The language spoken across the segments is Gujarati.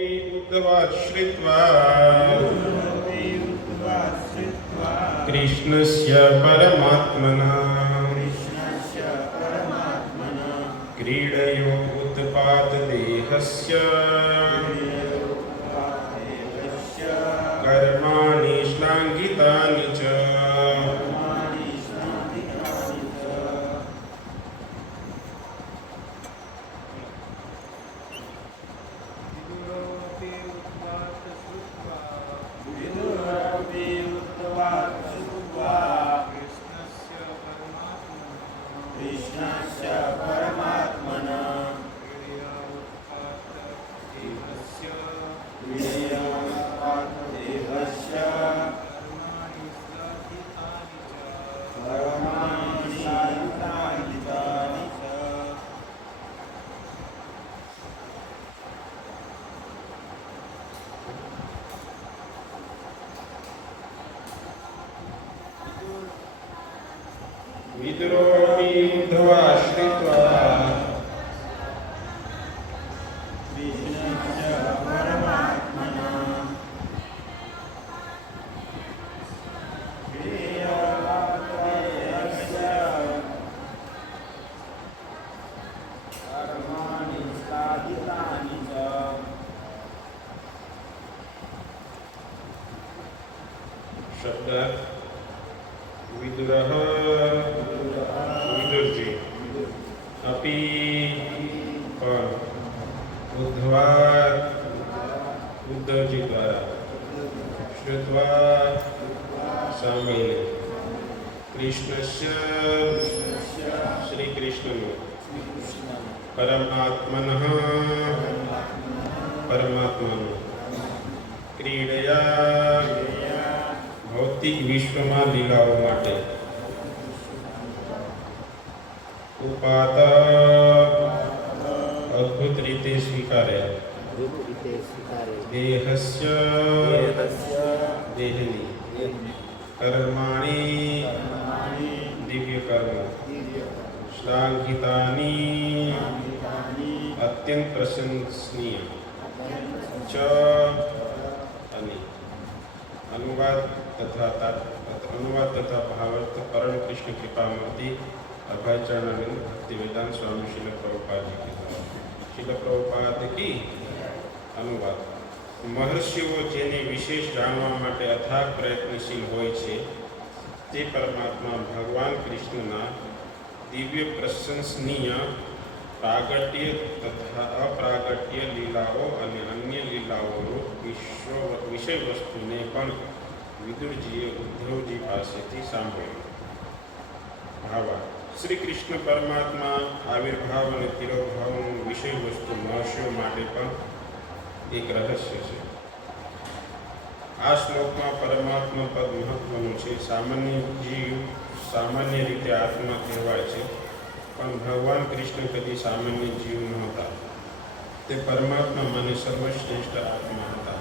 उद्वाश्रित्वा कृष्णस्य परमात्मना क्रीडयो उत्पाददेहस्य कर्माणि श्लाघितानि च विदुरोऽपि उद्धवाश्रित्वा शब्दार्थ विदुरः विदुरजी अपि पर उद्धवा उद्धवजी द्वारा श्रुत्वा सामयिले कृष्णस्य श्री कृष्णनो परमात्मनः परमात्मानो क्रीडया भौतिक विश्वમાં લીલાઓ માટે ઉપાત અદ્ભુત રીતે સ્વીકારે દેહસ્ય દેહની કર્માણી દિવ્ય કર્મ શ્લાઘિતાની અત્યંત પ્રશંસનીય ચ અને अनुवाद तथा भावार्थ परम कृष्ण कृपामूर्ति अभय चरणानंद भक्ति वेदांत स्वामी शिल प्रभुपाद जी के द्वारा शिल प्रभुपाद की अनुवाद महर्षिओ जेने विशेष जानवा माटे अथाक प्रयत्नशील होय छे ते परमात्मा भगवान कृष्णना दिव्य प्रशंसनीय प्रागट्य तथा अप्रागट्य लीलाओ અને અન્ય લીલાઓનું વિષય વસ્તુને પણ વિદુરજીએ ઉદ્ધવજી પાસેથી સાંભળ્યું. ભાવા શ્રી કૃષ્ણ પરમાત્મા આવિર્ભાવ અને તિરોભાવનું વિષય વસ્તુ મહર્ષિઓ માટે પણ એક રહસ્ય છે. આ શ્લોકમાં પરમાત્મા પદ મહત્વનું છે. સામાન્ય જીવ સામાન્ય રીતે આત્મા કહેવાય છે, પણ ભગવાન કૃષ્ણ કદી સામાન્ય જીવ નહોતા. તે પરમાત્મા મને સર્વશ્રેષ્ઠ આત્મા હતા.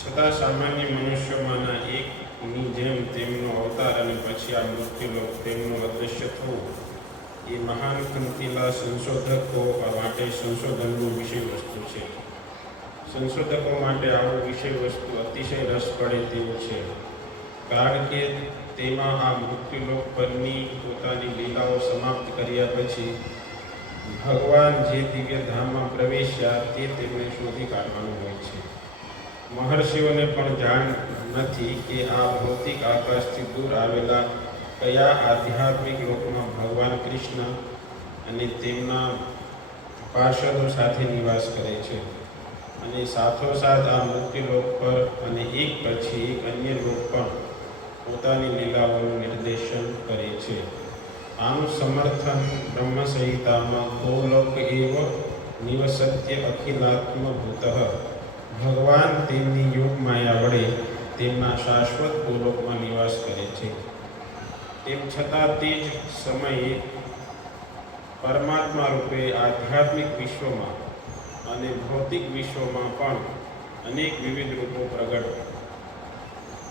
છતાં સામાન્ય મનુષ્યોમાંના એકની જેમ તેમનો અવતાર અને પછી આ મૃત્યુલોક તેમનું અદૃશ્ય થવું એ મહાન ખંતીલા સંશોધકો માટે સંશોધનનું વિષય વસ્તુ છે. સંશોધકો માટે આવું વિષય વસ્તુ અતિશય રસ પડે તેવું છે, કારણ કે તેમાં આ મૃત્યુલોક પરની પોતાની લીલાઓ સમાપ્ત કર્યા પછી ભગવાન જે દિવ્ય ધામમાં પ્રવેશ્યા તે તેમને શોધી કાઢવાનું હોય છે. મહર્ષિઓને પણ જાણ નથી કે આ ભૌતિક આકાશથી દૂર આવેલા કયા આધ્યાત્મિક લોકમાં ભગવાન કૃષ્ણ અને તેમના પાર્ષદો સાથે નિવાસ કરે છે, અને સાથોસાથ આ મૃત્યુલોક પર અને એક પછી એક અન્ય લોક પણ પોતાની લીલાઓનું નિર્દેશન કરે છે. આનું સમર્થન બ્રહ્મ સંહિતામાં ગોલોક એવ નિવસત્ય અખિલાત્મભૂત ભગવાન તેમની યોગ માયા વડે તેમના શાશ્વત ગોલોકમાં નિવાસ કરે છે. તેમ છતાં તે જ સમયે પરમાત્મા રૂપે આધ્યાત્મિક વિશ્વમાં અને ભૌતિક વિશ્વમાં પણ અનેક વિવિધ રૂપો પ્રગટ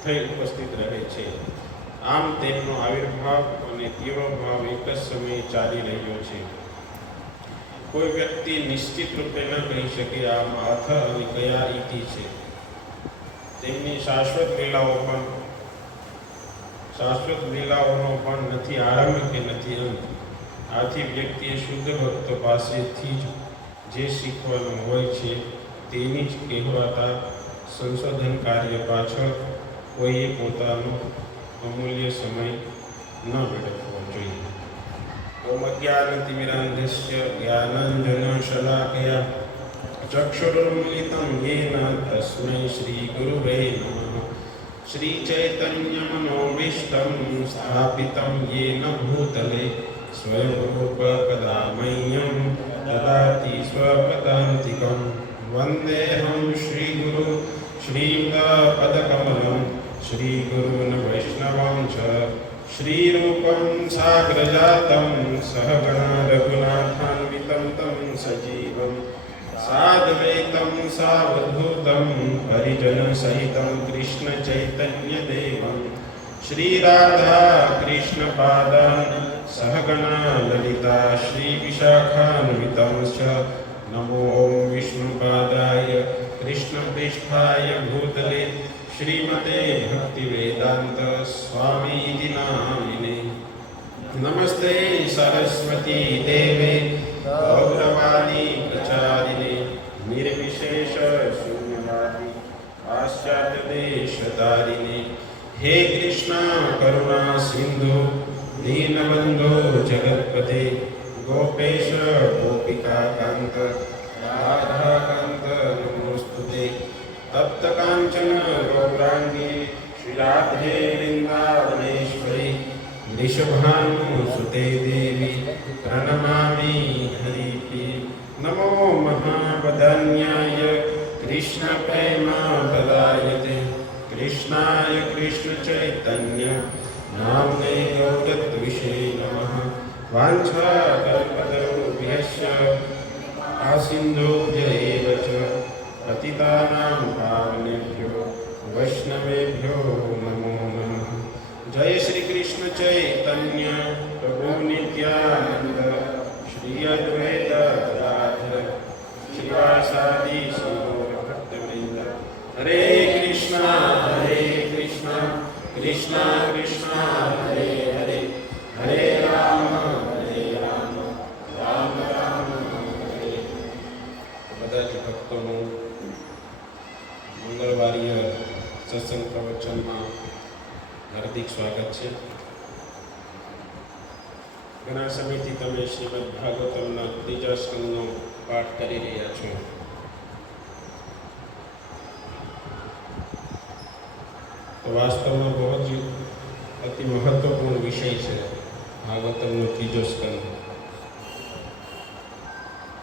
થઈ ઉપસ્થિત રહે છે. આમ તેમનો આવિર્ભાવ અને તિરોભાવ એક જ સમયે ચાલી રહ્યો છે. કોઈ વ્યક્તિ નિશ્ચિત રૂપે ન કહી શકે આમાં અર્થ અને કયા ઇતિ છે. તેમની શાશ્વત લીલાઓનો પણ નથી આરંભ કે નથી અંત. આથી વ્યક્તિએ શુદ્ધ ભક્તો પાસેથી જ જે શીખવાનું હોય છે તેની જ કહેવાતા સંશોધન કાર્ય પાછળ કોઈએ પોતાનો અમૂલ્ય સમય ન વેડફવો જોઈએ. ઓમ અજ્ઞાનતિમિરાન્ધસ્ય જ્ઞાનાંજનશલાકયા ચક્ષુરુન્મિલિतं येन तस्मै श्रीगुरुवे नमः. श्रीचैतन्यमनोभीष्टं स्थापितं येन भूतले स्वयं रूप कदा मह्यं ददाति स्वपदान्तिकं. वन्देऽहं श्रीगुरु श्रीयुतपदकमलं श्रीगुरून् वैष्णवं च श्रीरूपं साग्रजातं सहगणा रघुनाथान्वितं तं सजीवं साद्वैतं सावधूतं परिजनसहितं कृष्णचैतन्यदेवं श्रीराधा कृष्णपादान् सहगणा ललिता श्रीविशाखान्वितं च. नमो ॐ विष्णुपादाय कृष्णपृष्ठाय भूतले श्रीमते भक्तिवेदान्त स्वामीति नामिने. नमस्ते सरस्वती देवे गौरवाणी प्रचारिणे निर्विशेष शून्यवादी पाश्चात्यदेशतारिणे. हे कृष्णा करुणा सिंधु दीनबंधो जगत्पते गोपेश गोपिका कांत राधा कांत नमोस्तुते. तप्त कांचन गौरांगी श्रीराधे वृंदावनेश्वरी वृषभानुसुते देवी प्रणमामि हरिप्रिये. नमो महावदन्याय कृष्ण प्रेमप्रदायते कृष्णाय कृष्ण चैतन्य नाम्ने गौरत्विषे नमः. वाञ्छाकल्पतरुभ्यश्च आसिन्धुभ्य एव च पतितानां पावनेभ्यो वैष्णवेभ्यो नमो नमः. जय श्री कृष्ण चैतन्य प्रभु नित्यानंद श्री अद्वैत गदाधर श्रीवासादि भक्तवृंद. हरे कृष्णा कृष्णा कृष्णा हरे हरे हरे राम राम राम हरे. બધા જ ભક્તોનું મંગળવારીય સત્સંગ પ્રવચનમાં હાર્દિક સ્વાગત છે. ઘણા સમયથી તમે શ્રીમદ ભાગવતમના ત્રીજા સ્કંદનો પાઠ કરી રહ્યા છો. તો વાસ્તવમાં બહુ જ અતિ મહત્વપૂર્ણ વિષય છે ભાગવતમનો ત્રીજો સ્કંદ.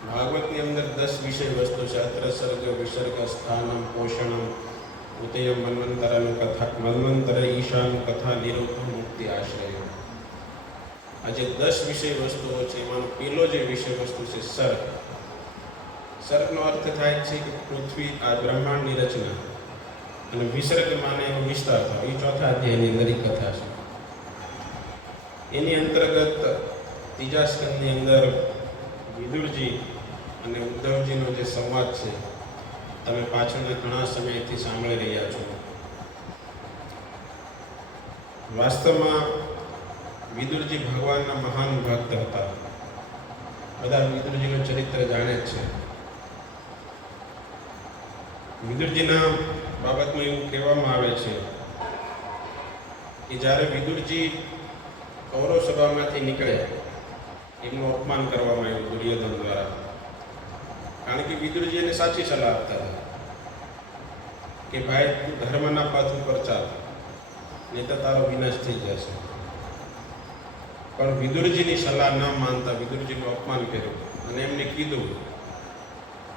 ભાગવતની અંદર 10 વિષય વસ્તુ છે. અત્ર સર્ગ વિસર્ગ સ્થાનમ પોષણમ ઉદય મન્વંતર ઈશાન કથા નિરૂપણ મુક્તિ આશ્રય. આ જે 10 વિષય વસ્તુઓ છે એમાંનો પહેલો જે વિષય વસ્તુ છે સર્ગ. સર્ગનો અર્થ થાય છે કે પૃથ્વી આ બ્રહ્માંડની રચના, અને વિસર્ગ માને એનો વિસ્તાર થયો. એ ચોથા અધ્યાયની અંદર કથા છે. એની અંતર્ગત ત્રીજા સ્કંદની અંદર વિદુરજી અને ઉદ્ધવજીનો જે સંવાદ છે તમે પાછળના ઘણા સમયથી સાંભળી રહ્યા છો. વાસ્તવમાં વિદુરજી ભગવાનના મહાન ભક્ત હતા. બધા વિદુરજીનું ચરિત્ર જાણે જ છે. વિદુરજીના બાબતમાં એવું કહેવામાં આવે છે કે જ્યારે વિદુરજી કૌરવ સભામાંથી નીકળ્યા, એમનું અપમાન કરવામાં આવ્યું દુર્યોધન દ્વારા. કારણ કે વિદુરજી એને સાચી સલાહ આપતા હતા કે ભાઈ તું ધર્મના પથ ઉપર ચાલ, નહીં તો તારો વિનાશ થઈ જશે. પણ વિદુરજીની સલાહ ન માનતા વિદુરજીનું અપમાન કર્યું અને એમને કીધું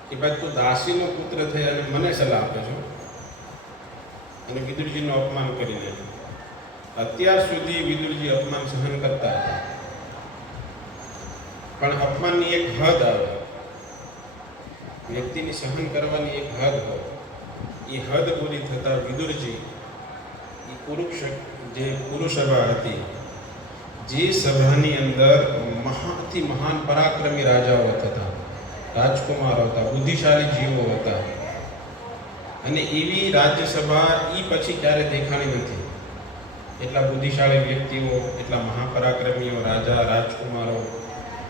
કે ભાઈ તું દાસીનો પુત્ર થઈ અને મને સલાહ આપે છો, અને વિદુરજીનું અપમાન કરીને. અત્યાર સુધી વિદુરજી અપમાન સહન કરતા હતા, પણ અપમાનની એક હદ આવે. વ્યક્તિની સહન કરવાની એક હદ હોય. એ હદ પૂરી થતા વિદુરજી એ જે પુરુષસભા હતી, જે સભાની અંદર મહાન પરાક્રમી રાજાઓ હતા, રાજકુમારો હતા, બુદ્ધિશાળી જીવો હતા. અને એવી રાજ્યસભા એ પછી ક્યારે દેખાણી નથી. એટલા બુદ્ધિશાળી વ્યક્તિઓ, એટલા મહાપરાક્રમીઓ, રાજા, રાજકુમારો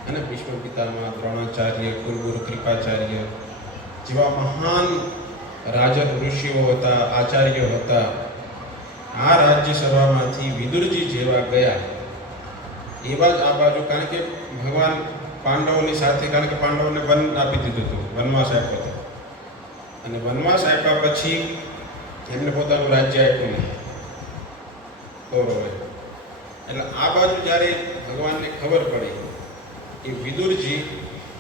અને ભીષ્મ પિતામહ, દ્રોણાચાર્ય, કુલગુરુ કૃપાચાર્ય જેવા મહાન ઋષિઓ હતા, આચાર્યો હતા. આ રાજ્યસભામાંથી વિદુરજી જેવા ગયા એવા જ આ બાજુ, કારણ કે ભગવાન પાંડવોની સાથે, કારણ કે પાંડવોને વન આપી દીધું હતું, વનવાસ આપ્યો હતો. અને વનવાસ આપ્યા પછી એમને પોતાનું રાજ્ય આપ્યું નહીં કૌરવે. એટલે આ બાજુ જ્યારે ભગવાનને ખબર પડી કે વિદુરજી,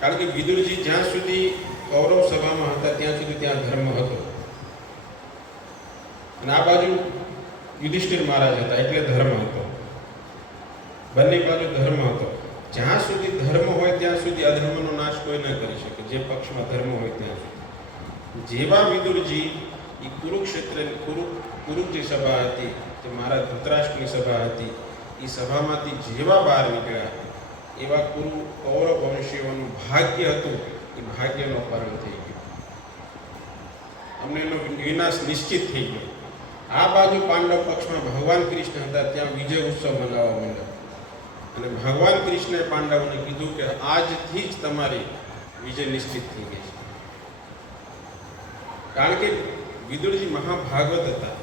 કારણ કે વિદુરજી જ્યાં સુધી કૌરવ સભામાં હતા ત્યાં સુધી ત્યાં ધર્મ હતો, અને આ બાજુ યુધિષ્ઠિર મહારાજ હતા એટલે ધર્મ હતો. બંને બાજુ ધર્મ હતો. જ્યાં સુધી ધર્મ હોય ત્યાં સુધી અધર્મનો નાશ કોઈ ન કરી શકે, જે પક્ષમાં ધર્મ હોય ત્યાં સુધી. જેવા વિદુરજી એ કુરુ જે સભા હતી, જે મહારાજ ધૃતરાષ્ટ્રની સભા હતી, એ સભામાંથી જેવા બહાર નીકળ્યા એવા કૌરવ વંશીઓનું ભાગ્ય હતું, એ ભાગ્યનો અપહરણ થઈ ગયું. અમને એનો વિનાશ નિશ્ચિત થઈ ગયો. આ બાજુ પાંડવ પક્ષમાં ભગવાન કૃષ્ણ હતા, ત્યાં વિજય ઉત્સવ મનાવવા માંડ્યો. અને ભગવાન કૃષ્ણએ પાંડવોને કીધું કે આજથી જ તમારી વિજય નિશ્ચિત થઈ ગઈ છે. કારણ કે વિદુરજી મહાભાગવત હતા.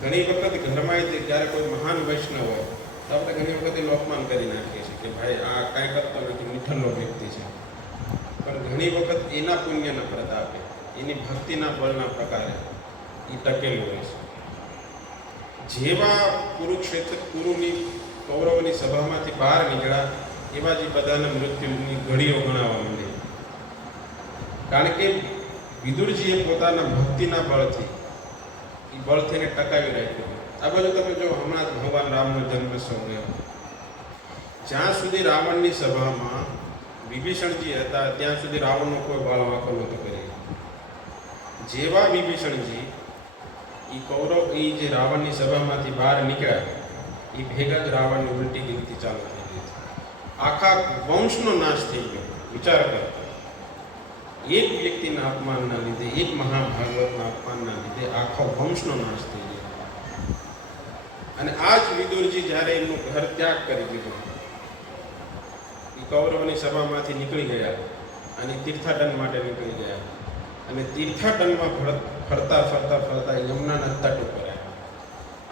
ઘણી વખત ઘરમાં જ્યારે કોઈ મહાન વૈષ્ણવ હોય તો આપણે ઘણી વખત એનું અપમાન કરી નાખીએ છીએ કે ભાઈ આ કાંઈ કરતો નથી, મીઠાનો વ્યક્તિ છે. પણ ઘણી વખત એના પુણ્યના પ્રતાપે, એની ભક્તિના બળના પ્રકારે એ ટકેલું હોય છે. જેવા કુરુની કૌરવની સભામાંથી બહાર નીકળ્યા એવા જ બધાના મૃત્યુની ઘડીઓ ગણાવવા માંડી. કારણ કે વિદુરજીએ પોતાના ભક્તિના બળથી એ બળથીને ટકાવી રાખ્યું. આ બાજુ તમે જો હમણાં જ ભગવાન રામનો જન્મોત્સવ ગયો, જ્યાં સુધી રાવણની સભામાં વિભીષણજી હતા ત્યાં સુધી રાવણનો કોઈ બાળ વાંકો નહોતો કરી. જેવા વિભીષણજી એ જે રાવણની સભામાંથી બહાર નીકળ્યા એ ભેગા જ રાવણની ઉલટી ગીરતી ચાલુ થઈ ગઈ. આખા વંશનો નાશ થઈ ગયો. વિચાર કરો, એક વ્યક્તિના અપમાનના લીધે, એક મહાભાગવતના અપમાનના લીધે આખો વંશનો નાશ થઈ ગયો. અને આ જ વિદુરજી જ્યારે એમનું ઘર ત્યાગ કરી દીધું, એ કૌરવની સભામાંથી નીકળી ગયા અને તીર્થાટન માટે નીકળી ગયા. અને તીર્થાટનમાં ફરતા ફરતા યમુનાના તટ ઉપર આવ્યા.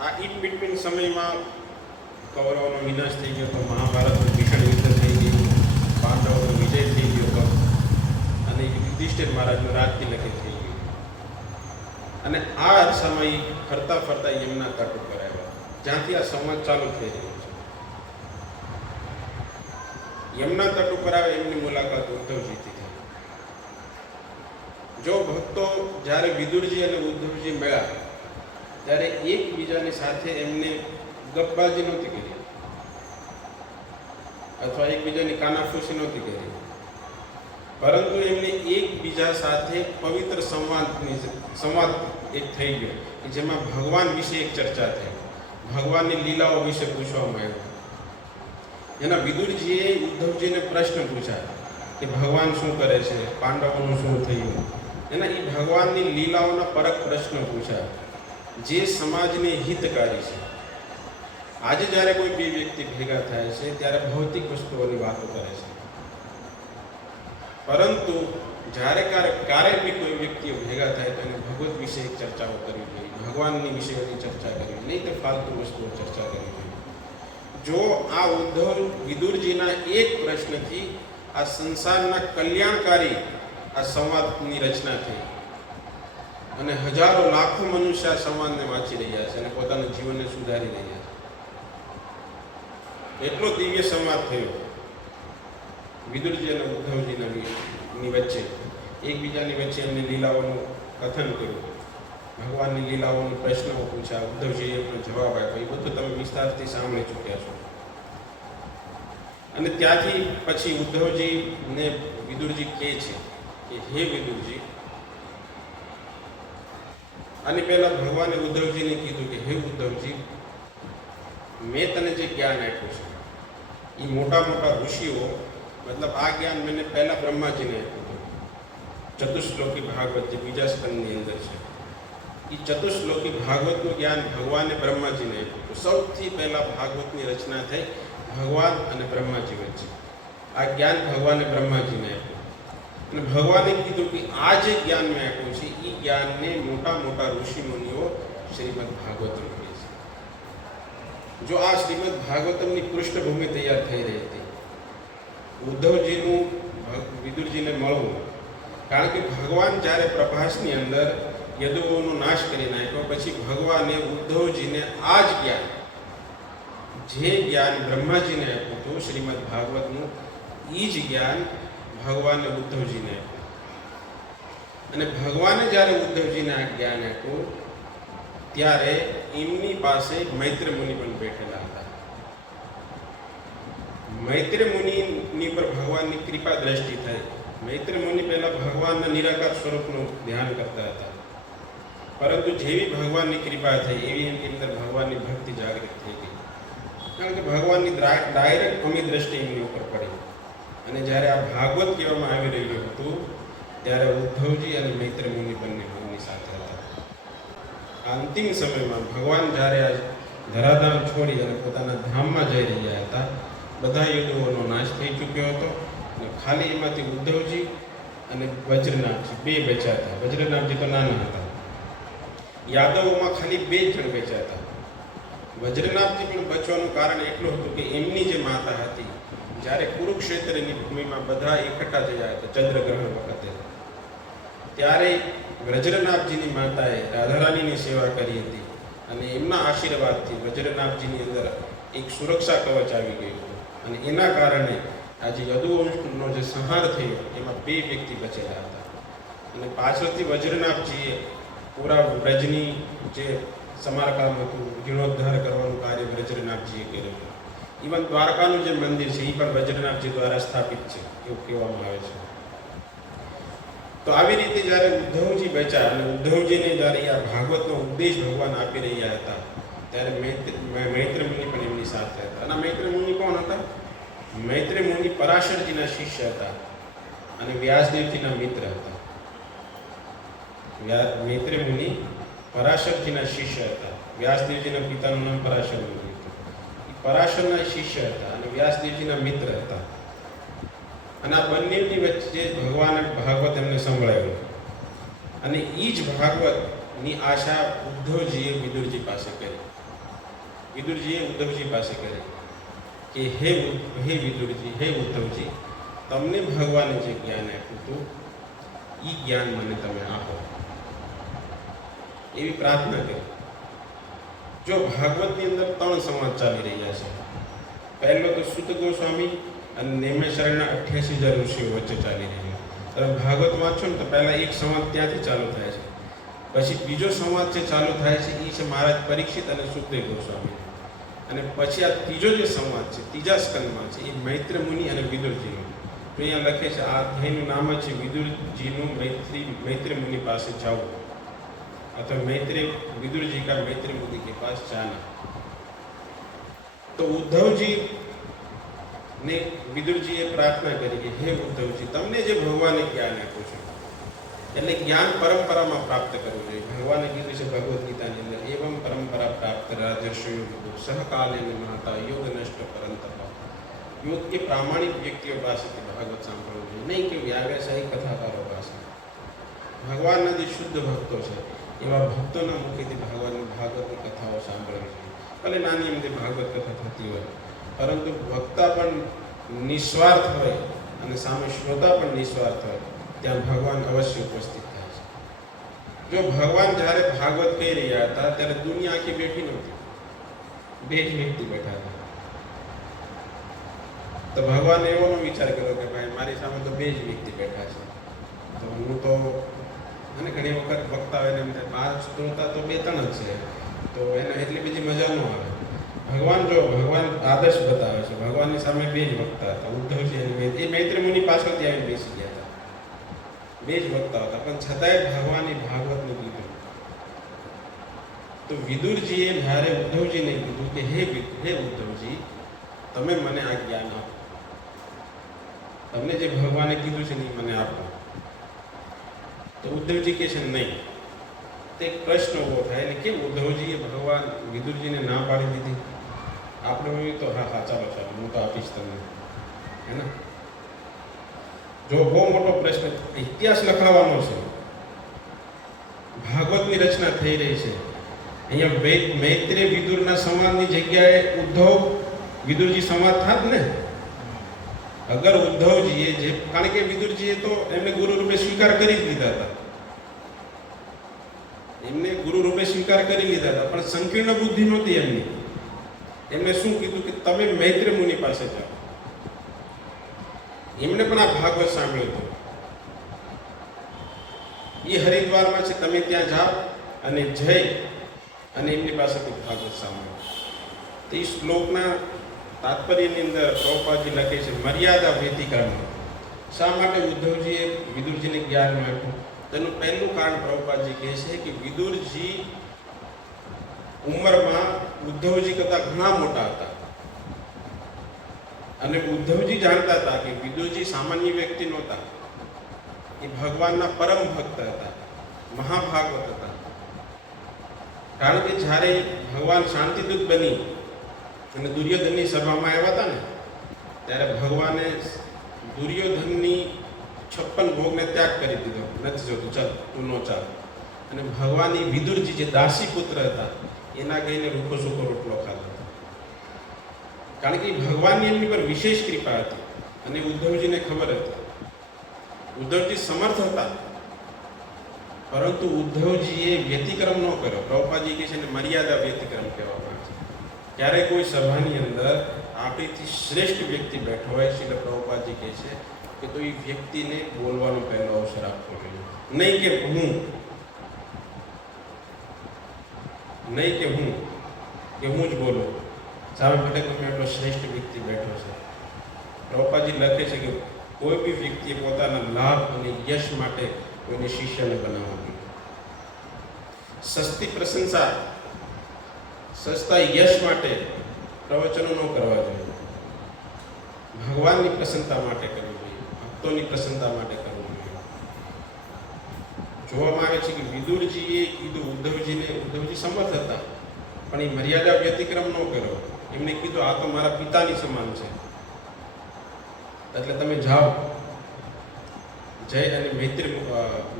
આ ઇન બિટવીન સમયમાં કૌરવનો વિનાશ થઈ ગયો હતો, મહાભારતનું ભીષણ યુદ્ધ થઈ ગયું, પાંડવોનો વિજય થઈ ગયો હતો, અને યુધિષ્ઠિર મહારાજનું રાજતિલકે થઈ ગયું. અને આ સમય ફરતા યમુના તટ ઉપર આવ્યા, જ્યાંથી આ સંવાદ ચાલુ થઈ રહ્યો છે. યમુના તટ ઉપર આવે એમની મુલાકાત ઉદ્ધવજીથી થઈ. જો ભક્તો જ્યારે વિદુરજી અને ઉદ્ધવજી મળ્યા ત્યારે એકબીજાની સાથે એમને ગપબાજી નહોતી કરી અથવા એકબીજાની કાનાફૂસી નહોતી કરી, પરંતુ એમને એકબીજા સાથે પવિત્ર સંવાદ એક થઈ ગયો કે જેમાં ભગવાન વિશે એક ચર્ચા થઈ, ભગવાનની લીલાઓ વિશે પૂછવામાં આવ્યું. એના વિદુરજીએ ઉદ્ધવજીને પ્રશ્ન પૂછ્યા કે ભગવાન શું કરે છે, પાંડવોનું શું થયું. એના એ ભગવાનની લીલાઓના પરખ પ્રશ્નો પૂછ્યા જે સમાજને હિતકારી છે. આજે જ્યારે કોઈ બે વ્યક્તિ ભેગા થાય છે ત્યારે ભૌતિક વસ્તુઓની વાતો કરે છે, પરંતુ જ્યારે ક્યારેક બી કોઈ વ્યક્તિઓ ભેગા થાય તો એને ભગવત વિશે ચર્ચાઓ કરવી જોઈએ, ભગવાનની વિષયોની ચર્ચા કરવી, નહીં તો ફાલતુ વસ્તુઓ ચર્ચા કરવી જોઈએ. જો આ વિદુરજીના એક પ્રશ્નથી આ સંસારના કલ્યાણકારી આ સંવાદની રચના થઈ અને હજારો લાખો મનુષ્ય આ સંવાદને વાંચી રહ્યા છે અને પોતાના જીવનને સુધારી રહ્યા છે. એટલો દિવ્ય સંવાદ થયો વિદુરજી અને ઉદ્ધવજીની વચ્ચે. એકબીજાની વચ્ચે એમની લીલાઓનું કથન કર્યું, ભગવાનની લીલાઓનો પ્રશ્નો પૂછ્યા, ઉદ્ધવજીએ એમનો જવાબ આપ્યો. એ બધું તમે વિસ્તારથી સાંભળી ચૂક્યા છો. અને ત્યાંથી પછી ઉદ્ધવજીને વિદુરજી કહે છે કે હે વિદુરજી, આની પહેલા ભગવાને ઉદ્ધવજીને કીધું કે હે ઉદ્ધવજી, મેં તને જે જ્ઞાન આપ્યું છે એ મોટા ઋષિઓ મતલબ આ જ્ઞાન मैंने પહેલા બ્રહ્માજીને આપ્યું હતું। ચતુશ્લોકી ભાગવત જે બીજા સ્કંદની અંદર છે, એ ચતુશ્લોકી ભાગવતનું જ્ઞાન ભગવાને બ્રહ્માજીને આપ્યું હતું। સૌથી પહેલા ભાગવતની રચના થઈ ભગવાન અને બ્રહ્માજી વચ્ચે। આ જ્ઞાન ભગવાને બ્રહ્માજીને આપ્યું અને ભગવાને કીધું કે આ જે જ્ઞાન મેં આપ્યું છે એ જ્ઞાનને મોટા મોટા ઋષિ મુનિઓ શ્રીમદ ભાગવતમ કહે છે। જો આ શ્રીમદ ભાગવતમની પૃષ્ઠભૂમિ તૈયાર થઈ રહી હતી, ઉદ્ધવજીનું વિદુરજીને મળવું, કારણ કે ભગવાન જ્યારે પ્રભાસની અંદર યદુઓનો નાશ કરી નાખ્યો પછી ભગવાને ઉદ્ધવજીને આ જ જ્ઞાન, જે જ્ઞાન બ્રહ્માજીને આપ્યું હતું શ્રીમદ ભાગવતનું, એ જ જ્ઞાન ભગવાને ઉદ્ધવજીને આપ્યું। અને ભગવાને જ્યારે ઉદ્ધવજીને આ જ્ઞાન આપ્યું ત્યારે એમની પાસે મૈત્ર મુનિ પણ બેઠેલા હતા। મૈત્ર મુનિની પર ભગવાનની કૃપા દ્રષ્ટિ થઈ। મૈત્ર મુનિ પહેલા ભગવાનના નિરાકાર સ્વરૂપનું ધ્યાન કરતા હતા, પરંતુ જેવી ભગવાનની કૃપા થઈ એવી એમની અંદર ભગવાનની ભક્તિ જાગૃત થઈ ગઈ, કારણ કે ભગવાનની ડાયરેક્ટ અમી દ્રષ્ટિ એમની ઉપર પડી। અને જ્યારે આ ભાગવત કહેવામાં આવી રહ્યું હતું ત્યારે ઉદ્ધવજી અને મૈત્ર મુનિ બંને ભગવાનની સાથે હતા। અંતિમ સમયમાં ભગવાન જ્યારે આ ધરાધામ છોડી અને પોતાના ધામમાં જઈ રહ્યા હતા, બધા યુદ્ધોનો નાશ થઈ ચૂક્યો હતો અને ખાલી એમાંથી ઉદ્ધવજી અને વજ્રનાભજી બે બચ્યા હતા। વજ્રનાભજી તો નાના હતા, યાદવોમાં ખાલી 2 જણ બચ્યા હતા। વજ્રનાભજી પણ બચવાનું કારણ એટલું હતું કે એમની જે માતા હતી, જ્યારે કુરુક્ષેત્રની ભૂમિમાં બધા એકઠા થયા હતા ચંદ્રગ્રહણ વખતે, ત્યારે વજ્રનાભજીની માતાએ રાધારાણીની સેવા કરી હતી અને એમના આશીર્વાદથી વજ્રનાભજીની અંદર એક સુરક્ષા કવચ આવી ગયું હતું અને એના કારણે આજે યદુવંશનો જે સંહાર થયો એમાં 2 વ્યક્તિ બચેલા હતા। અને પાછળથી વજ્રનાભજીએ પૂરા વ્રજની જે સમારકામ હતું, જીર્ણોદ્ધાર કરવાનું કાર્ય વજ્રનાભજીએ કર્યું। ઇવન દ્વારકાનું જે મંદિર છે એ પણ વજ્રનાભજી દ્વારા સ્થાપિત છે એવું કહેવામાં આવે છે। તો આવી રીતે જ્યારે ઉદ્ધવજી બચ્યા અને ઉદ્ધવજીને જ્યારે આ ભાગવતનો ઉપદેશ ભગવાન આપી રહ્યા હતા ત્યારે મૈત્ર મુનિ પણ એમની સાથે હતા। અને મૈત્ર મુનિ કોણ હતા? મૈત્ર મુનિ પરાશરજીના શિષ્ય હતા અને વ્યાસદેવજીના મિત્ર હતા। મૈત્ર મુનિ પરાશરજીના શિષ્ય હતા। વ્યાસદેવજીના પિતાનું નામ પરાશર મુનિ હતું। પરાશરના શિષ્ય હતા અને વ્યાસદેવજીના મિત્ર હતા। અને આ બંનેની વચ્ચે ભગવાને ભાગવત એમને સંભળાવ્યું અને એ જ ભાગવતની આશા ઉદ્ધવજીએ વિદુરજી પાસે કરી। વિદુરજીએ ઉદ્ધવજી પાસે કરી કે હે વિદુરજી, હે ઉદ્ધવજી, તમને ભગવાને જે જ્ઞાન આપ્યું હતું એ જ્ઞાન મને તમે આપો, એવી પ્રાર્થના કરી। જો ભાગવતની અંદર 3 સંવાદ ચાલી રહ્યા છે। પહેલો તો સુત ગોસ્વામી અને નેમિષારણ્યના 88,000 ઋષિઓ વચ્ચે ચાલી રહ્યો। તમે ભાગવત વાંચો ને તો પહેલા એક સંવાદ ત્યાંથી ચાલુ થાય છે, પછી બીજો સંવાદ જે ચાલુ થાય છે એ છે મહારાજ પરીક્ષિત અને સુખદેવ ગોસ્વામી, અને પછી આ ત્રીજો જે સંવાદ છે ત્રીજા સ્કંદમાં છે એ મૈત્ર મુનિ અને વિદુરજીનો। તો અહીંયા લખે છે આ અધ્યાયનું નામ જ છે વિદુરજીનું મૈત્ર મુનિ પાસે જાવું, अथवा विदुर जी का मैत्री मुनि के पास जाना। तो उद्धव जी ने विदुर जी प्रार्थना करी कि हे उद्धव जी, तमने जो भगवान ज्ञान आप्યું છે એટલે જ્ઞાન પરંપરામાં પ્રાપ્ત કરવું જોઈએ। ભગવાને કીધું છે ભગવદ્ ગીતાની અંદર, એવમ પરંપરા પ્રાપ્ત રાજર્ષિયો સહકાલે મહાતા યોગ નષ્ટ પરંતપ। યોગ કે પ્રામાણિક વ્યક્તિઓ પાસેથી ભાગવત સાંભળવું જોઈએ, નહીં કે વ્યાવસાયિક કથાકારો પાસે। ભગવાનના જે શુદ્ધ ભક્તો છે એવા ભક્તોના મુખેથી ભાગવતની કથાઓ સાંભળવી જોઈએ। ભલે નાની એમથી ભાગવત કથા થતી હોય, પરંતુ વક્તા પણ નિસ્વાર્થ હોય અને સામે શ્રોતા પણ નિસ્વાર્થ હોય, ત્યાં ભગવાન અવશ્ય ઉપસ્થિત થાય છે। જો ભગવાન જ્યારે ભાગવત કહી રહ્યા હતા ત્યારે દુનિયા આખી બેઠી નહોતી, 2 જ વ્યક્તિ બેઠા હતા। તો ભગવાન એવો વિચાર કર્યો કે ભાઈ મારી સામે તો 2 જ વ્યક્તિ બેઠા છે, તો હું તો અને ઘણી વખત વક્તા હોય એમ થાય 5 શ્રોતા તો 2-3 જ છે, તો એને એટલી બધી મજા ન આવે। ભગવાન આદર્શ બતાવે છે। ભગવાનની સામે 2 જ વક્તા હતા, ઉદ્ધવજી અને એ મૈત્ર મુનિ પાછળથી આવીને બેસી ગયા હતા, 2 જ વક્તા હતા, પણ છતાંય ભગવાને ભાગવતનું કીધું। તો વિદુરજીએ જ્યારે ઉદ્ધવજીને કીધું કે હે ઉદ્ધવજી, તમે મને આ જ્ઞાન આપો। તમને જે ભગવાને કીધું છે ને એ મને આપો. તો ઉદ્ધવજી કહે છે નહીં. તે પ્રશ્ન ઊભો થાય એટલે કેમ ઉદ્ધવજીએ ભગવાન વિદુરજીને ના પાડી દીધી? આપણે હોય તો હા હા ચાલો ચાલો હું તો આપીશ તમને, હે ને? જો બહુ મોટો પ્રશ્ન, ઇતિહાસ લખાવવાનો છે. ભાગવતની રચના થઈ રહી છે. અહીંયા મૈત્રેય વિદુરના સંવાદની જગ્યાએ ઉદ્ધવ વિદુરજી સંવાદ થાત ને. અગર ઉદ્ધવજીએ જે, કારણ કે વિદુરજીએ તો એમને ગુરુ રૂપે સ્વીકાર કરી જ લીધા હતા, એમને ગુરુ રૂપે સ્વીકાર કરી લીધા હતા, પણ સંકીર્ણ બુદ્ધિ નહોતી એમની. એમને શું કીધું કે તમે મૈત્રેય મુનિ પાસે જાઓ. એમને પણ આ ભાગવત સાંભળ્યું હતું. એ હરિદ્વારમાં છે, તમે ત્યાં જાઓ અને જઈ અને એમની પાસેથી ભાગવત સાંભળો. તો એ શ્લોકના તાત્પર્યની અંદર પ્રભુપાદજી લખે છે મર્યાદા વ્યતિક્રમ. શા માટે ઉદ્ધવજીએ વિદુરજીને જ્ઞાન આપ્યું? તેનું પહેલું કારણ પ્રભુપાદજી કહે છે કે વિદુરજી ઉંમરમાં ઉદ્ધવજી કરતાં ઘણા મોટા હતા અને ઉદ્ધવજી જાણતા હતા કે વિદુરજી સામાન્ય વ્યક્તિ નહોતા. એ ભગવાનના પરમ ભક્ત હતા, મહાભાગવત હતા. કારણ કે જ્યારે ભગવાન શાંતિદૂત બની અને દુર્યોધનની સભામાં આવ્યા હતા ને, ત્યારે ભગવાને દુર્યોધનની 56 ભોગને ત્યાગ કરી દીધો. નથી જોતું, ચાલ તું નો ચાલ. અને ભગવાનની વિદુરજી જે દાસી પુત્ર હતા એના ગઈને રૂખો સૂકો રોટલો ખાધો. કારણ કે ભગવાનની એમની પર વિશેષ કૃપા હતી અને ઉદ્ધવજીને ખબર હતી. ઉદ્ધવજી સમર્થ હતા, પરંતુ ઉદ્ધવજીએ વ્યતિક્રમ ન કર્યો. પ્રભુપાદજી કહે છે ને મર્યાદા વ્યતિક્રમ કહેવામાં આવે છે. ક્યારે કોઈ સભાની અંદર આપણીથી શ્રેષ્ઠ વ્યક્તિ બેઠો હોય, શ્રીલ પ્રભુપાદજી કહે છે કે તો એ વ્યક્તિને બોલવાનો પહેલો અવસર આપવો જોઈએ. નહીં કે હું જ બોલું. સામે ભટકમાં એટલો શ્રેષ્ઠ વ્યક્તિ બેઠો છે. પ્રભુપાદજી લખે છે કે કોઈ બી વ્યક્તિએ પોતાના લાભ અને યશ માટે કોઈને શિષ્યને બનાવવાનું. સસ્તી પ્રશંસા, સસ્તા યશ માટે પ્રવચનો ન કરવા જોઈએ. ભગવાનની પ્રસન્નતા માટે કરવું જોઈએ, ભક્તોની પ્રસન્નતા માટે કરવું જોઈએ. જોવામાં આવે છે કે વિદુરજીએ કીધું ઉદ્ધવજી સમર્થ હતા, પણ એ મર્યાદા વ્યતિક્રમ ન કર્યો. એમને કીધું આ તો મારા પિતાની સમાન છે, એટલે તમે જાઓ, જય અને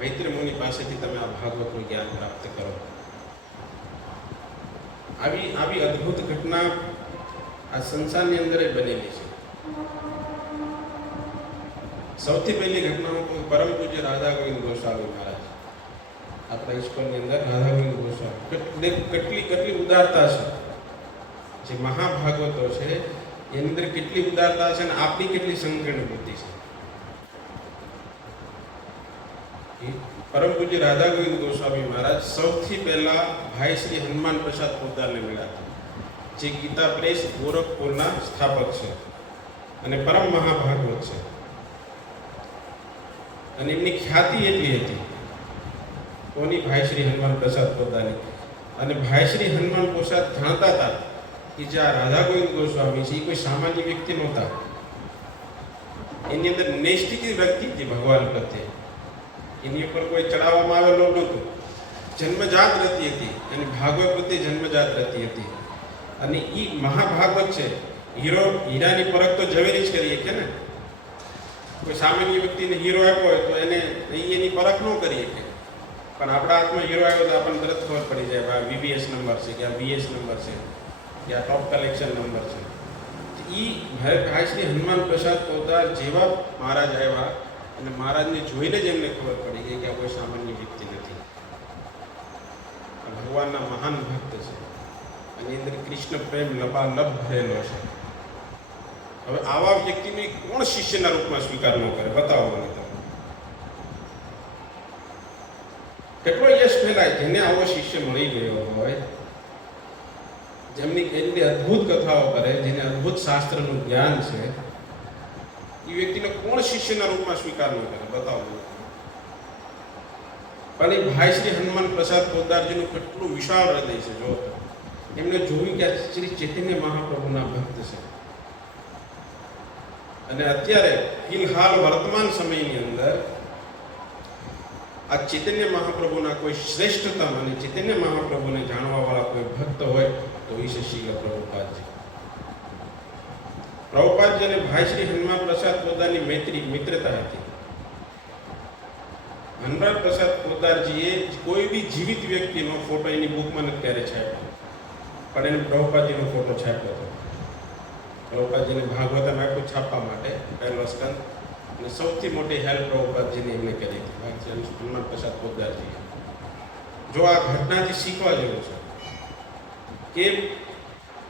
મૈત્રેય મુનિ પાસેથી તમે આ ભાગવતનું જ્ઞાન પ્રાપ્ત કરો. આવી અદ્ભુત ઘટના આ સંસારની અંદર બનેલી છે. સૌથી પહેલી ઘટનામાં પરમ પૂજ્ય રાધા ગોવિંદ ગોસ્વામી મહારાજ, આપણા ઇસ્કોનની અંદર રાધા ગોવિંદ ગોસ્વામી, કેટલી ઉદારતા છે. જે મહાભાગવતો છે એની અંદર કેટલી ઉદારતા છે અને આપણી કેટલી સંકીર્ણ બુદ્ધિ છે. પરમ પૂજ્ય રાધા ગોવિંદ ગોસ્વામી મહારાજ સૌથી પહેલા ભાઈ શ્રી હનુમાન પ્રસાદ પોદારને મળ્યા, જે ગીતા પ્રેસ ગોરખપુરના સ્થાપક છે અને પરમ મહાભાગવત છે. અને એમની ખ્યાતિ એટલી હતી કોની? ભાઈ શ્રી હનુમાન પ્રસાદ પોદારની. અને ભાઈ શ્રી હનુમાન પ્રસાદ જાણતા હતા કે જે આ રાધા ગોવિંદ ગોસ્વામી છે એ કોઈ સામાન્ય વ્યક્તિ નહોતા. એની અંદર નૈષ્ઠિક વ્યક્તિ હતી ભગવાન પ્રત્યે. એની ઉપર કોઈ ચડાવવામાં આવેલો નહોતું. જન્મજાત રહેતી હતી અને ભાગવત પ્રત્યે જન્મજાત રહેતી હતી. અને એ મહાભાગવત છે. હીરાની પરખ તો ઝવેરી જ કરીએ કે ને. કોઈ સામાન્ય વ્યક્તિને હીરો આપ્યો હોય તો એની પરખ ન કરીએ કે, પણ આપણા હાથમાં હીરો આવ્યો તો આપણને તરત ખબર પડી જાય આ VBS નંબર છે કે આ BS નંબર છે કે આ ટોપ કલેક્શન નંબર છે. એ ભાઈ શ્રી હનુમાન પ્રસાદ પોદાર જેવા મહારાજ આવ્યા અને મહારાજને જોઈને જ એમને ખબર પડી ગઈ કે આ કોઈ સામાન્ય વ્યક્તિ નથી, ભગવાનના મહાન ભક્ત છે. અને અંદર કૃષ્ણ પ્રેમ લબાલબ ભરેલો છે. હવે આવા વ્યક્તિને કોણ શિષ્યના રૂપમાં સ્વીકાર ન કરે? બતાવો મને તમે. કેટલો યશ ફેલાય જેને આવો શિષ્ય મળી ગયો હોય, જેમની એટલી અદ્ભુત કથાઓ કરે, જેને અદ્ભુત શાસ્ત્રનું જ્ઞાન છે, એ વ્યક્તિને કોણ શિષ્યના રૂપમાં સ્વીકાર ન કરે? બતાવો. પણ એ ભાઈ શ્રી હનુમાન પ્રસાદ પોદારજીનું કેટલું વિશાળ હૃદય છે. જો એમને જોયું કે શ્રી ચૈતન્ય મહાપ્રભુના ભક્ત છે અને અત્યારે ફિલહાલ વર્તમાન સમયની અંદર આ ચૈતન્ય મહાપ્રભુના કોઈ શ્રેષ્ઠતમ અને ચૈતન્ય મહાપ્રભુને જાણવા વાળા કોઈ ભક્ત હોય તો એ છે શ્રીલ પ્રભુપાદજી. પ્રભુપાદજી અને ભાઈ શ્રી હનુમાન પ્રસાદ પોતાની મિત્રતા હતી. હનુમાન પ્રસાદ પોદારજીએ કોઈ બી જીવિત વ્યક્તિનો ફોટો એની બુકમાં નથી ક્યારે છાપ્યો, પણ એને પ્રભુપાદજીનો ફોટો છાપ્યો હતો. પ્રભુપાદજીને ભાગવતમ આપ્યું છાપવા માટે પહેલો સ્કંદ, અને સૌથી મોટી હેલ્પ પ્રભુપાદજીને એમને કરી હતી હનુમાન પ્રસાદ પોદારજીએ. જો આ ઘટનાથી શીખવા જેવું છે કે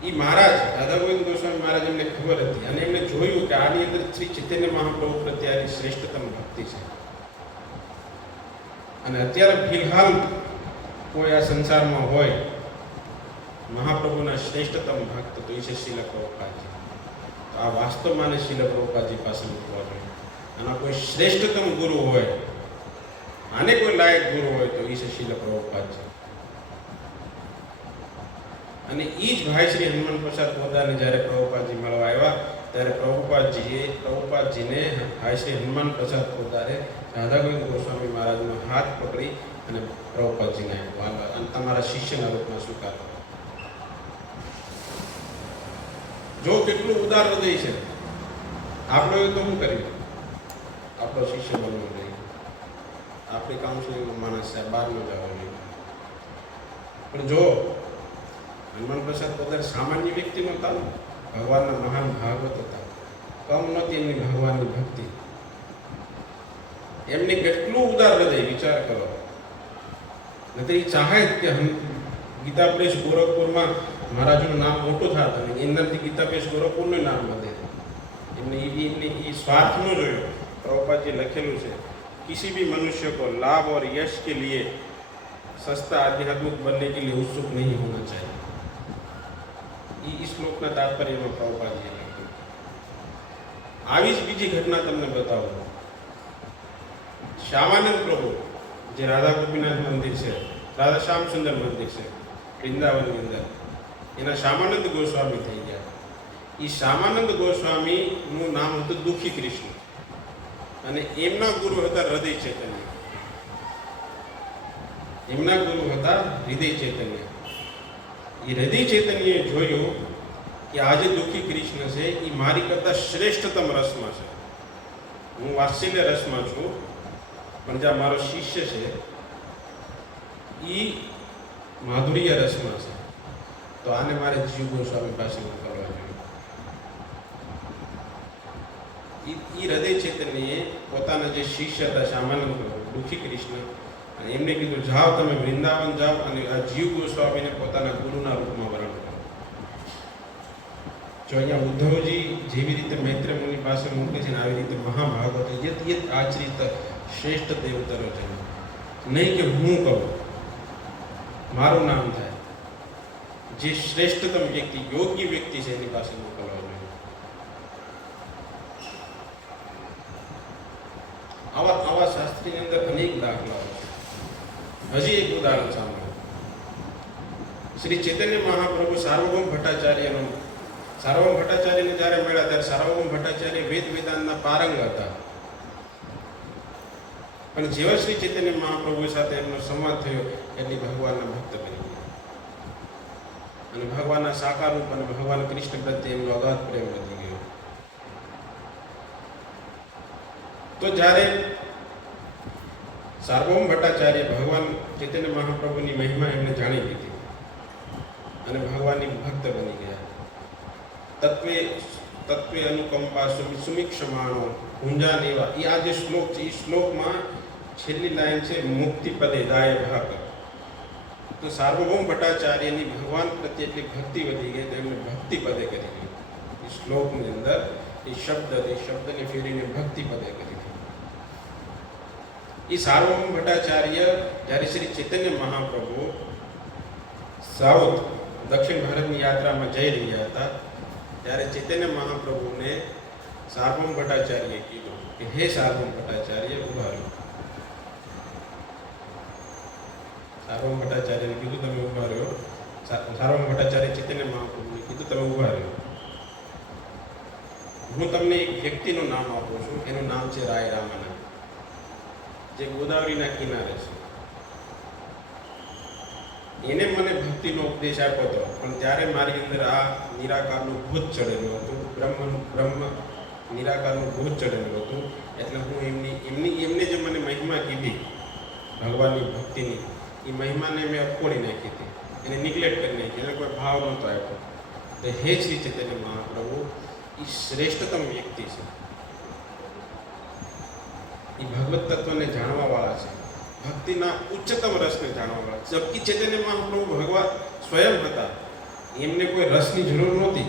એ મહારાજ દાદા ગોવિંદ ગોસ્વામી મહારાજ એમને ખબર હતી અને એમને જોયું કે આની અંદર શ્રી ચૈતન્ય મહાપ્રભુ પ્રત્યે આની શ્રેષ્ઠતમ ભક્તિ છે. અને અત્યારે ફિલહાલ કોઈ આ સંસારમાં હોય મહાપ્રભુના શ્રેષ્ઠતમ ભક્ત તો એ છે શ્રીલ પ્રભુપાદજી. તો આ વાસ્તવમાં શ્રીલ પ્રભુપાદજી પાસે મૂકવા જોઈએ. આના કોઈ શ્રેષ્ઠતમ ગુરુ હોય, આને કોઈ લાયક ગુરુ હોય તો એ છે શ્રીલ પ્રભુપાદજી. અને એ જ ભાઈ શ્રી હનુમાન પ્રસાદ પોદારને જ્યારે પ્રભુપાદજી મળવા આવ્યા ત્યારે પ્રભુપાદજીને ભાઈ શ્રી હનુમાન પ્રસાદ પોદારે રાધા ગોવિંદ ગોસ્વામી મહારાજનો હાથ પકડી અને પ્રભુપાદજીને આપ્યો અને તમારા શિષ્યના રૂપમાં સ્વીકાર કરો. જો કેટલું ઉદાર હૃદય છે આપણે તો શું કરીએ? આપણો શિષ્ય બનવો જોઈએ. આપણી કાઉન્સિલિંગનો માણસ છે, બહાર ન જવા જોઈએ. પણ જો હનુમાન પ્રસાદ પોદાર સામાન્ય વ્યક્તિ નહોતા, ભગવાનના મહાન ભાગવત હતા. કમ નહોતી એમની ભગવાનની ભક્તિ. એમને કેટલું ઉદાર હૃદય, વિચાર કરો. નથી એ ચાહે કે ગીતા પ્રેસ ગોરખપુરમાં મહારાજનું નામ મોટું થાત અને એનાથી ગીતા પ્રેસ ગોરખપુરનું નામ વધે. એમને એ સ્વાર્થ ન જોયો. પ્રભુપાદજી લખેલું છે, किसी भी मनुष्य को लाभ और यश के लिए सस्ता आध्यात्मिक बनने के लिए उत्सुक नहीं होना चाहिए. इस श्लोकના તાત્પર્યમાં પ્રભુપાદજીએ લખ્યું. આવી જ બીજી ઘટના તમને બતાવું. શ્યામાનંદ પ્રભુ જે રાધા ગોપીનાથ મંદિર છે, રાધા શ્યામ સુંદર મંદિર છે વૃંદાવનની અંદર, એના શ્યામાનંદ ગોસ્વામી થઈ ગયા. એ શ્યામાનંદ ગોસ્વામીનું નામ હતું દુઃખી કૃષ્ણ અને એમના ગુરુ હતા હૃદય ચૈતન્ય. એમના ગુરુ હતા હૃદય ચૈતન્ય. એ હૃદય ચૈતન્યએ જોયું કે આજે દુઃખી કૃષ્ણ છે એ મારી કરતા શ્રેષ્ઠતમ રસમાં છે. હું વાત્સલ્ય રસમાં છું, પણ જ્યાં મારો શિષ્ય છે એ માધુર્ય રસમાં છે. તો આને મારે જીવ ગોસ્વામી પાસે મોકલવા જોઈએ. એ હૃદય ચૈતન્યએ પોતાના જે શિષ્ય હતા શ્યામાનંદ દુઃખી કૃષ્ણ, અને એમને કીધું જાઓ તમે વૃંદાવન જાઓ અને આ જીવ ગોસ્વામીને પોતાના ગુરુના રૂપમાં વરણ કરો. જો અહીંયા ઉદ્ધવજી જેવી રીતે મૈત્ર મુનિ પાસે મૂકે છે ને આવી રીતે મહાભાગવત યત આચરિત શ્રેષ્ઠ દેવતરો છે. નહીં કે હું કહું મારું નામ થાય. જે શ્રેષ્ઠતમ વ્યક્તિ યોગ્ય વ્યક્તિ છે એની પાસે મોકલવા જોઈએ. આવા શાસ્ત્રીની અંદર અનેક દાખલાઓ છે. હજી એક ઉદાહરણ સાંભળો. શ્રી ચૈતન્ય મહાપ્રભુ સાર્વભૌમ ભટ્ટાચાર્યને જ્યારે મળ્યા ત્યારે સાર્વભૌમ ભટ્ટાચાર્ય વેદાંતના પારંગ હતા. પણ જેવા શ્રી ચૈતન્ય મહાપ્રભુ સાથે એમનો સંવાદ થયો એટલે ભગવાનના ભક્ત બની ગયા અને ભગવાનના સાકાર રૂપ અને ભગવાન કૃષ્ણ પ્રત્યે એમનો અગાધ પ્રેમ વધી ગયો. તો જ્યારે સાર્વભૌમ ભટ્ટાચાર્ય ભગવાન ચૈતન્ય મહાપ્રભુની મહિમા એમને જાણી લીધી અને ભગવાનની ભક્ત બની ગયા. તત્વે અનુકંપા સુમિક્ષમાણો ગુંજાનેવા. એ આ જે શ્લોક છે એ શ્લોકમાં છેલ્લી લાઈન છે મુક્તિ પદે દાય ભાગ. તો સાર્વભૌમ ભટ્ટાચાર્યની ભગવાન પ્રત્યે એટલી ભક્તિ વધી ગઈ તો એમને ભક્તિ પદે કરી દીધી. એ શ્લોકની અંદર એ શબ્દને ફેરીને ભક્તિ પદે કરી. એ સાર્વભૌમ ભટ્ટાચાર્ય જ્યારે શ્રી ચૈતન્ય મહાપ્રભુ સાઉથ દક્ષિણ ભારતની યાત્રામાં જઈ રહ્યા હતા ત્યારે ચૈતન્ય મહાપ્રભુને સાર્વભૌમ ભટ્ટાચાર્યએ કીધું કે હે સાર્વભૌમ ભટ્ટાચાર્ય ઉભા રહો. સાર્વભૌમ ભટ્ટાચાર્યને કીધું તમે ઉભા રહ્યો. સાર્વભૌમ ભટ્ટાચાર્ય ચૈતન્ય મહાપ્રભુને કીધું તમે ઉભા રહ્યો. હું તમને એક વ્યક્તિનું નામ આપું છું, એનું નામ છે રાય રામાનંદ, જે ગોદાવરીના કિનારે છે. એને મને ભક્તિનો ઉપદેશ આપ્યો હતો, પણ ત્યારે મારી અંદર આ નિરાકારનું ભૂત ચડેલું હતું, બ્રહ્મ નિરાકારનું ભૂત ચડેલું હતું. એટલે હું એમને જે મને મહિમા કીધી ભગવાનની ભક્તિની, એ મહિમાને મેં અપકોડી નાખી હતી, એને નિગ્લેક્ટ કરી નાખી, એને કોઈ ભાવ નહોતો આપ્યો. તો હે શ્રી ચૈતન્ય મહાપ્રભુ એ શ્રેષ્ઠતમ વ્યક્તિ છે, એ ભગવત તત્વને જાણવાવાળા છે, ભક્તિના ઉચ્ચતમ રસને જાણવાવાળા છે. જબકી ચૈતન્ય મહાપ્રભુ ભગવાન સ્વયં હતા, એમને કોઈ રસની જરૂર નહોતી,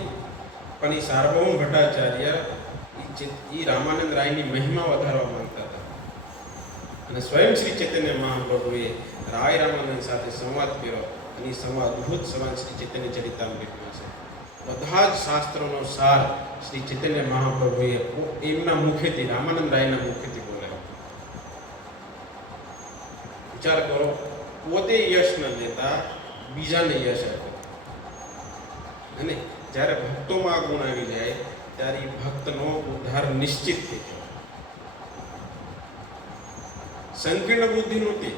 પણ એ સાર્વભૌમ ભટ્ટાચાર્ય એ રામાનંદ રાયની મહિમા વધારવા માંગતા હતા. અને સ્વયં શ્રી ચૈતન્ય મહાપ્રભુએ રાય રામાનંદ સાથે સંવાદ કર્યો, અને એ સંવાદ અદ્ભુત સંવાદ શ્રી ચૈતન્ય ચરિતામૃતમાં છે. બધા જ શાસ્ત્રોનો સાર શ્રી ચૈતન્ય મહાપ્રભુએ એમના મુખેથી, રામાનંદ રાયના મુખેથી બોલ્યા. વિચાર કરો, પોતે યશ ન લેતા બીજાને યશ આપે. અને જ્યારે ભક્તોમાં આ ગુણ આવી જાય ત્યારે ભક્તનો ઉદ્ધાર નિશ્ચિત થઈ જાય. સંકીર્ણ બુદ્ધિ નહોતી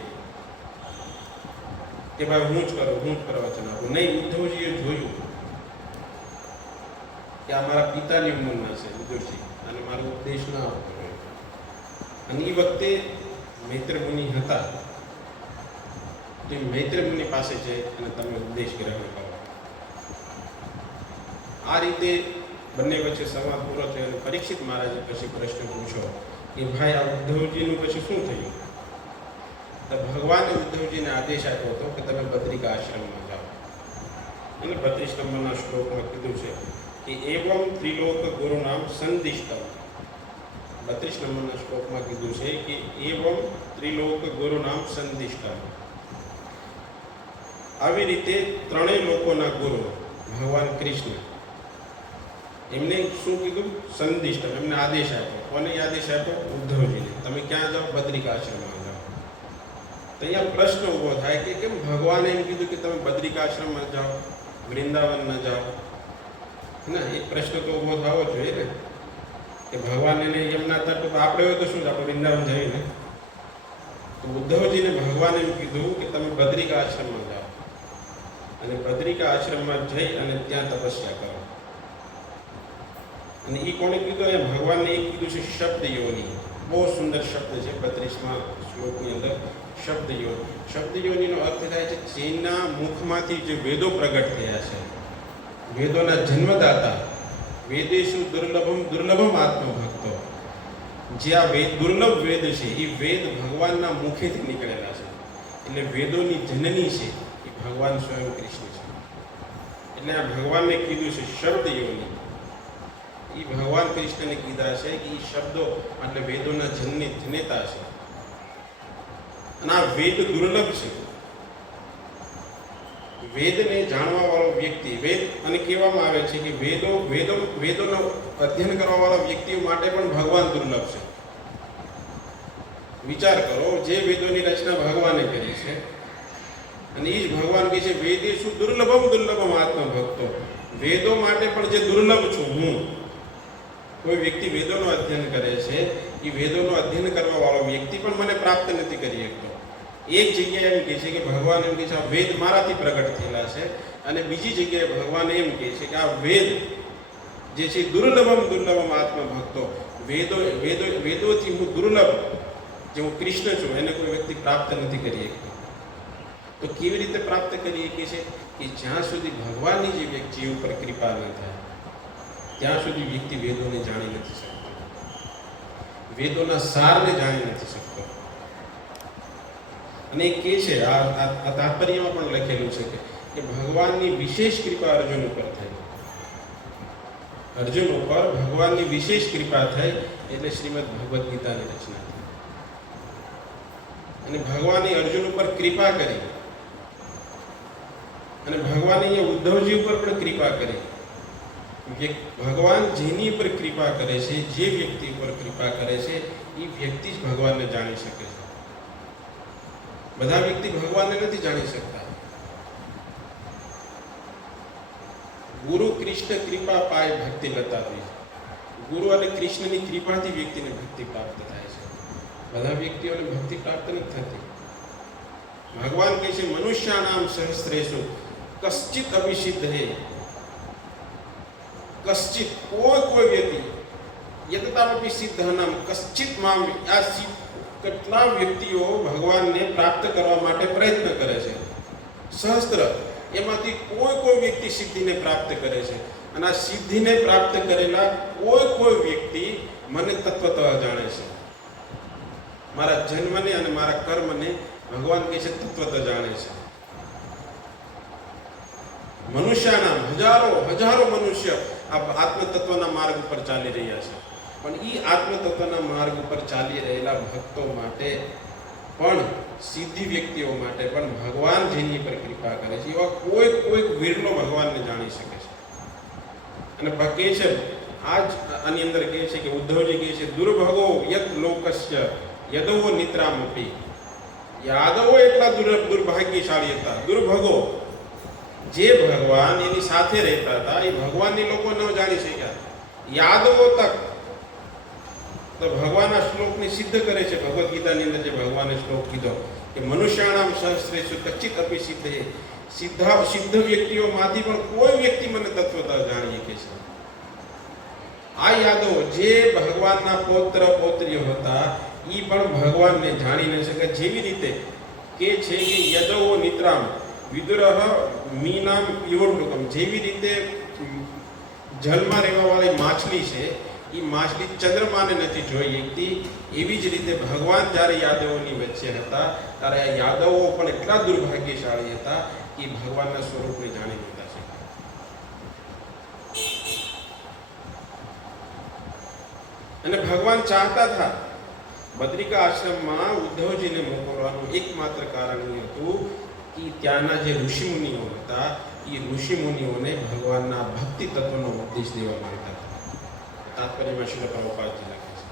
કે ભાઈ હું જ કરું, હું જ પ્રવચન આપું. નહીં, ઉદ્ધવજીએ જોયું કે આ મારા પિતાની ઉંમરના છે ઉદ્ધવજી, અને મારો ઉપદેશ ના આપવો જોઈએ. અને એ વખતે મૈત્ર મુનિ હતા, તો મૈત્ર મુનિ પાસે છે અને તમે ઉપદેશ ગ્રહણ કરો. આ રીતે બંને વચ્ચે સંવાદ પૂરો થયો. અને પરીક્ષિત મહારાજે પછી પ્રશ્ન પૂછ્યો કે ભાઈ આ ઉદ્ધવજીનું પછી શું થયું? તો ભગવાને ઉદ્ધવજીને આદેશ આપ્યો હતો કે તમે બદ્રિકા આશ્રમમાં જાઓ. અને 32 નંબરના શ્લોકમાં કીધું છે કે એવમ ત્રિલોક ગુરુ નામ સંદિષ્ટમ. 32 નંબરના શ્લોકમાં કીધું છે કે એવમ ત્રિલોક ગુરુ નામ સંદિષ્ટમ. આવી રીતે ત્રણેય લોકોના ગુરુ ભગવાન કૃષ્ણ એમને શું કીધું? સંદિષ્ટમ. એમને આદેશ આપ્યો. કોને આદેશ આપ્યો? ઉદ્ધવજીને. તમે ક્યાં જાઓ? બદ્રિકા આશ્રમમાં જાઓ. તો અહીંયા પ્રશ્ન ઊભો થાય કે કેમ ભગવાને એમ કીધું કે તમે બદ્રિકા આશ્રમમાં જાઓ, વૃંદાવન ન જાઓ? ના, એ પ્રશ્ન તો ઊભો થવો જોઈએ ને કે ભગવાન એને એમના તટ આપણે હોય તો શું આપણે વૃંદાવન જઈએ ને? તો ઉદ્ધવજીને ભગવાને એમ કીધું કે તમે બદ્રિકા આશ્રમમાં જાઓ, અને બદ્રિકા આશ્રમમાં જઈ અને ત્યાં તપસ્યા કરો. અને એ કોને કીધું? એ ભગવાનને એ કીધું છે શબ્દ યોની. બહુ સુંદર શબ્દ છે 32મા શ્લોકની અંદર, શબ્દ યોની. શબ્દ યોનીનો અર્થ થાય છે જેના મુખમાંથી જે વેદો પ્રગટ થયા છે, વેદોના જન્મદાતા. વેદેશુ દુર્લભમ આત્મભક્તો. જે આ વેદ દુર્લભ વેદ છે, એ વેદ ભગવાનના મુખેથી નીકળેલા છે. એટલે વેદોની જનની છે એ ભગવાન સ્વયં કૃષ્ણ છે. એટલે આ ભગવાનને કીધું છે શબ્દ યોની. એ ભગવાન કૃષ્ણને કીધા છે કે એ શબ્દો એટલે વેદોના જનેતા છે. અને આ વેદ દુર્લભ છે. વેદને જાણવા વાળો વ્યક્તિ, વેદ અને કહેવામાં આવે છે કે વેદોનો અધ્યયન કરવા વાળા વ્યક્તિઓ માટે પણ ભગવાન દુર્લભ છે. વિચાર કરો, જે વેદોની રચના ભગવાને કરી છે, અને એ જ ભગવાન કહે છે વેદેશુ દુર્લભમ આત્મભક્તો. વેદો માટે પણ જે દુર્લભ છું હું. કોઈ વ્યક્તિ વેદોનો અધ્યયન કરે છે, એ વેદોનો અધ્યયન કરવા વાળો વ્યક્તિ પણ મને પ્રાપ્ત નથી કરી શકતો. એક જગ્યાએ એમ કહે છે કે ભગવાન એમ કહે છે આ વેદ મારાથી પ્રગટ થયેલા છે, અને બીજી જગ્યાએ ભગવાન એમ કહે છે કે આ વેદ જે છે દુર્લભમ આત્મભક્તો. વેદોથી હું દુર્લભ, જે હું કૃષ્ણ છું, એને કોઈ વ્યક્તિ પ્રાપ્ત નથી કરી શકતો. તો કેવી રીતે પ્રાપ્ત કરી શકે છે? કે જ્યાં સુધી ભગવાનની જે વ્યક્તિ ઉપર કૃપા ન થાય ત્યાં સુધી વ્યક્તિ વેદોને જાણી નથી શકતો, વેદોના સારને જાણી નથી શકતો. અને એ કહે છે, આ તાત્પર્યમાં પણ લખેલું છે કે ભગવાનની વિશેષ કૃપા અર્જુન ઉપર થઈ. અર્જુન ઉપર ભગવાનની વિશેષ કૃપા થઈ એટલે શ્રીમદ ભગવદ્ ગીતાની રચના થઈ. અને ભગવાને અર્જુન ઉપર કૃપા કરી, અને ભગવાને અહીંયા ઉદ્ધવજી ઉપર પણ કૃપા કરી. ભગવાન જેની ઉપર કૃપા કરે છે, જે વ્યક્તિ ઉપર કૃપા કરે છે, એ વ્યક્તિ જ ભગવાનને જાણી શકે છે. બધા વ્યક્તિ ભગવાનને નથી જાણી શકતા. ગુરુ કૃષ્ણ કૃપા પાય ભક્તિ લતાવી. ગુરુ અને કૃષ્ણની કૃપાથી વ્યક્તિને ભક્તિ પ્રાપ્ત થાય છે. બધા વ્યક્તિઓને ભક્તિ પ્રાપ્ત નથી થતી. ભગવાન કહે છે મનુષ્યાનામ સહસ્રેષુ કશ્ચિત અભિસિદ્ધ હે. કશ્ચિત કોઈ વ્યક્તિ યતતામપી સિદ્ધાનામ કશ્ચિત મામ, આ કેટલા વ્યક્તિઓ ભગવાનને પ્રાપ્ત કરવા માટે પ્રયત્ન કરે છે. સહસ્ત્ર એમાંથી કોઈ વ્યક્તિ સિદ્ધિને પ્રાપ્ત કરે છે. અને આ સિદ્ધિને પ્રાપ્ત કરેલા કોઈ વ્યક્તિ મને તત્વતઃ જાણે છે. મારા જન્મને અને મારા કર્મને ભગવાન કહે છે તત્વતઃ જાણે છે. મનુષ્યના હજારો મનુષ્ય આ આત્મતત્વના માર્ગ ઉપર ચાલી રહ્યા છે. પણ એ આત્મતત્વના માર્ગ ઉપર ચાલી રહેલા ભક્તો માટે પણ, સિદ્ધિ વ્યક્તિઓ માટે પણ ભગવાન જેની પર કૃપા કરે છે એવા કોઈ વિરલો ભગવાનને જાણી શકે છે. અને કહે છે આજ આની અંદર કહે છે કે ઉદ્ધવજી કહે છે દુર્ભગો યત લોકસ્ય યદવો નિદ્રામપી. યાદવો એટલા દુર્ભાગ્યશાળી હતા. દુર્ભગો, જે ભગવાન એની સાથે રહેતા હતા એ ભગવાનની લોકો ન જાણી શક્યા. યાદવો તક તો ભગવાનના શ્લોકને સિદ્ધ કરે છે. ભગવદ્ ગીતાની અંદર જે ભગવાને શ્લોક કીધો કે મનુષ્યાણામ સહસ્રેષુ કચ્ચિત અપી સિદ્ધે. સિદ્ધ વ્યક્તિઓમાંથી પણ કોઈ વ્યક્તિ મને તત્વતઃ જાણી શકે છે. આ યાદવો જે ભગવાનના પૌત્ર પૌત્રીઓ હતા એ પણ ભગવાનને જાણી ન શકે. જેવી રીતે કે છે કે યદવો નિદ્રામ વિદુરઃ મીનામ પિયોટુકમ. જેવી રીતે જલમાં રહેવા વાળી માછલી છે એ માછલી ચંદ્રમાને નથી જોઈ શકતી, એવી જ રીતે ભગવાન જ્યારે યાદવોની વચ્ચે હતા ત્યારે આ યાદવો પણ એટલા દુર્ભાગ્યશાળી હતા કે ભગવાનના સ્વરૂપને જાણી નહોતા શકતા. અને ભગવાન ચાહતા હતા બદ્રિકા આશ્રમમાં ઉદ્ધવજીને મોકલવાનું એકમાત્ર કારણ એ હતું કે ત્યાંના જે ઋષિમુનિઓ હતા એ ઋષિમુનિઓને ભગવાનના ભક્તિ તત્વનો ઉપદેશ દેવા માંગતા હતા. તાત્પર્યમાં શ્રીલ પ્રભુપાદજી લખે છે.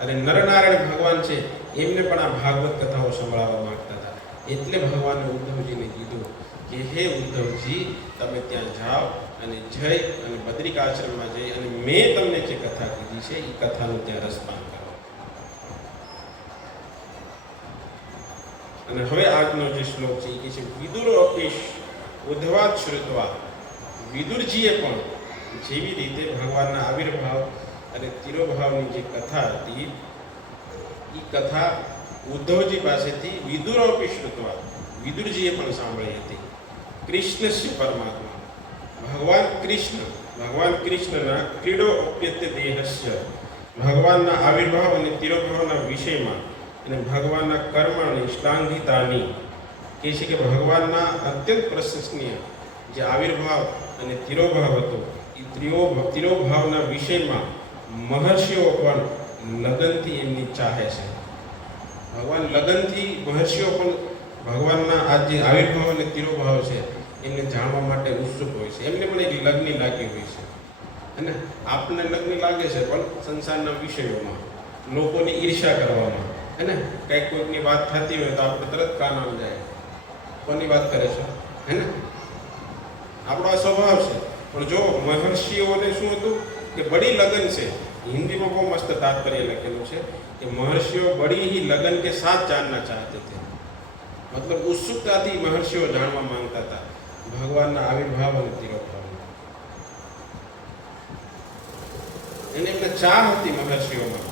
અને નરનારાયણ ભગવાન છે એમને પણ આ ભાગવત કથાઓ સંભળાવવા માંગતા હતા. એટલે ભગવાને ઉદ્ધવજીને કીધું કે હે ઉદ્ધવજી, તમે ત્યાં જાઓ અને જઈ અને બદ્રિકા આશ્રમમાં જઈ અને મેં તમને જે કથા કીધી છે એ કથાનું ત્યાં રસપાન કરો. અને હવે આજનો જે શ્લોક છે એ કહે છે વિદુર અપેશ ઉદ્ધવાત શ્રુત્વા. વિદુરજીએ પણ જેવી રીતે ભગવાનના આવિર્ભાવ અને તિરોભાવની જે કથા હતી એ કથા ઉદ્ધવજી પાસેથી વિદુર અપેશ શ્રુત્વા વિદુરજીએ પણ સાંભળી હતી. કૃષ્ણસ્ય પરમાત્મા, ભગવાન કૃષ્ણના ક્રીડો અપ્યત્ય દેહસ્ય, ભગવાનના આવિર્ભાવ અને તિરોભાવના વિષયમાં અને ભગવાનના કર્મની શ્લાઘિતાની કહે છે કે ભગવાનના અત્યંત પ્રશંસનીય જે આવિર્ભાવ અને તિરોભાવ હતો એ તિરોભાવના વિષયમાં મહર્ષિઓ પણ લગનથી એમની ચાહે છે. ભગવાન લગનથી મહર્ષિઓ પણ ભગવાનના આ જે આવિર્ભાવ અને તિરોભાવ છે એમને જાણવા માટે ઉત્સુક હોય છે. એમને પણ એક લગ્ન લાગી હોય છે. અને આપને લગ્ન લાગે છે પણ સંસારના વિષયોમાં, લોકોની ઈર્ષ્યા કરવામાં, હે ને કંઈક કોઈકની વાત થતી હોય તો આપણે તરત કાન આવી જાય, કોની વાત કરે છે, હે ને આપણો આ સ્વભાવ છે. પણ જો મહર્ષિઓને શું હતું કે બડી લગન છે, હિન્દીમાં બહુ મસ્ત તાત્પર્ય લખેલું છે કે મહર્ષિઓ બડી ही लगन के साथ जानना चाहते थे. मतलब उत्सुकताથી મહર્ષિઓ જાણવા માંગતા હતા ભગવાનના આવિર્ભાવ અને તિરોભાવ. એમને ચાહ હતી મહર્ષિઓમાં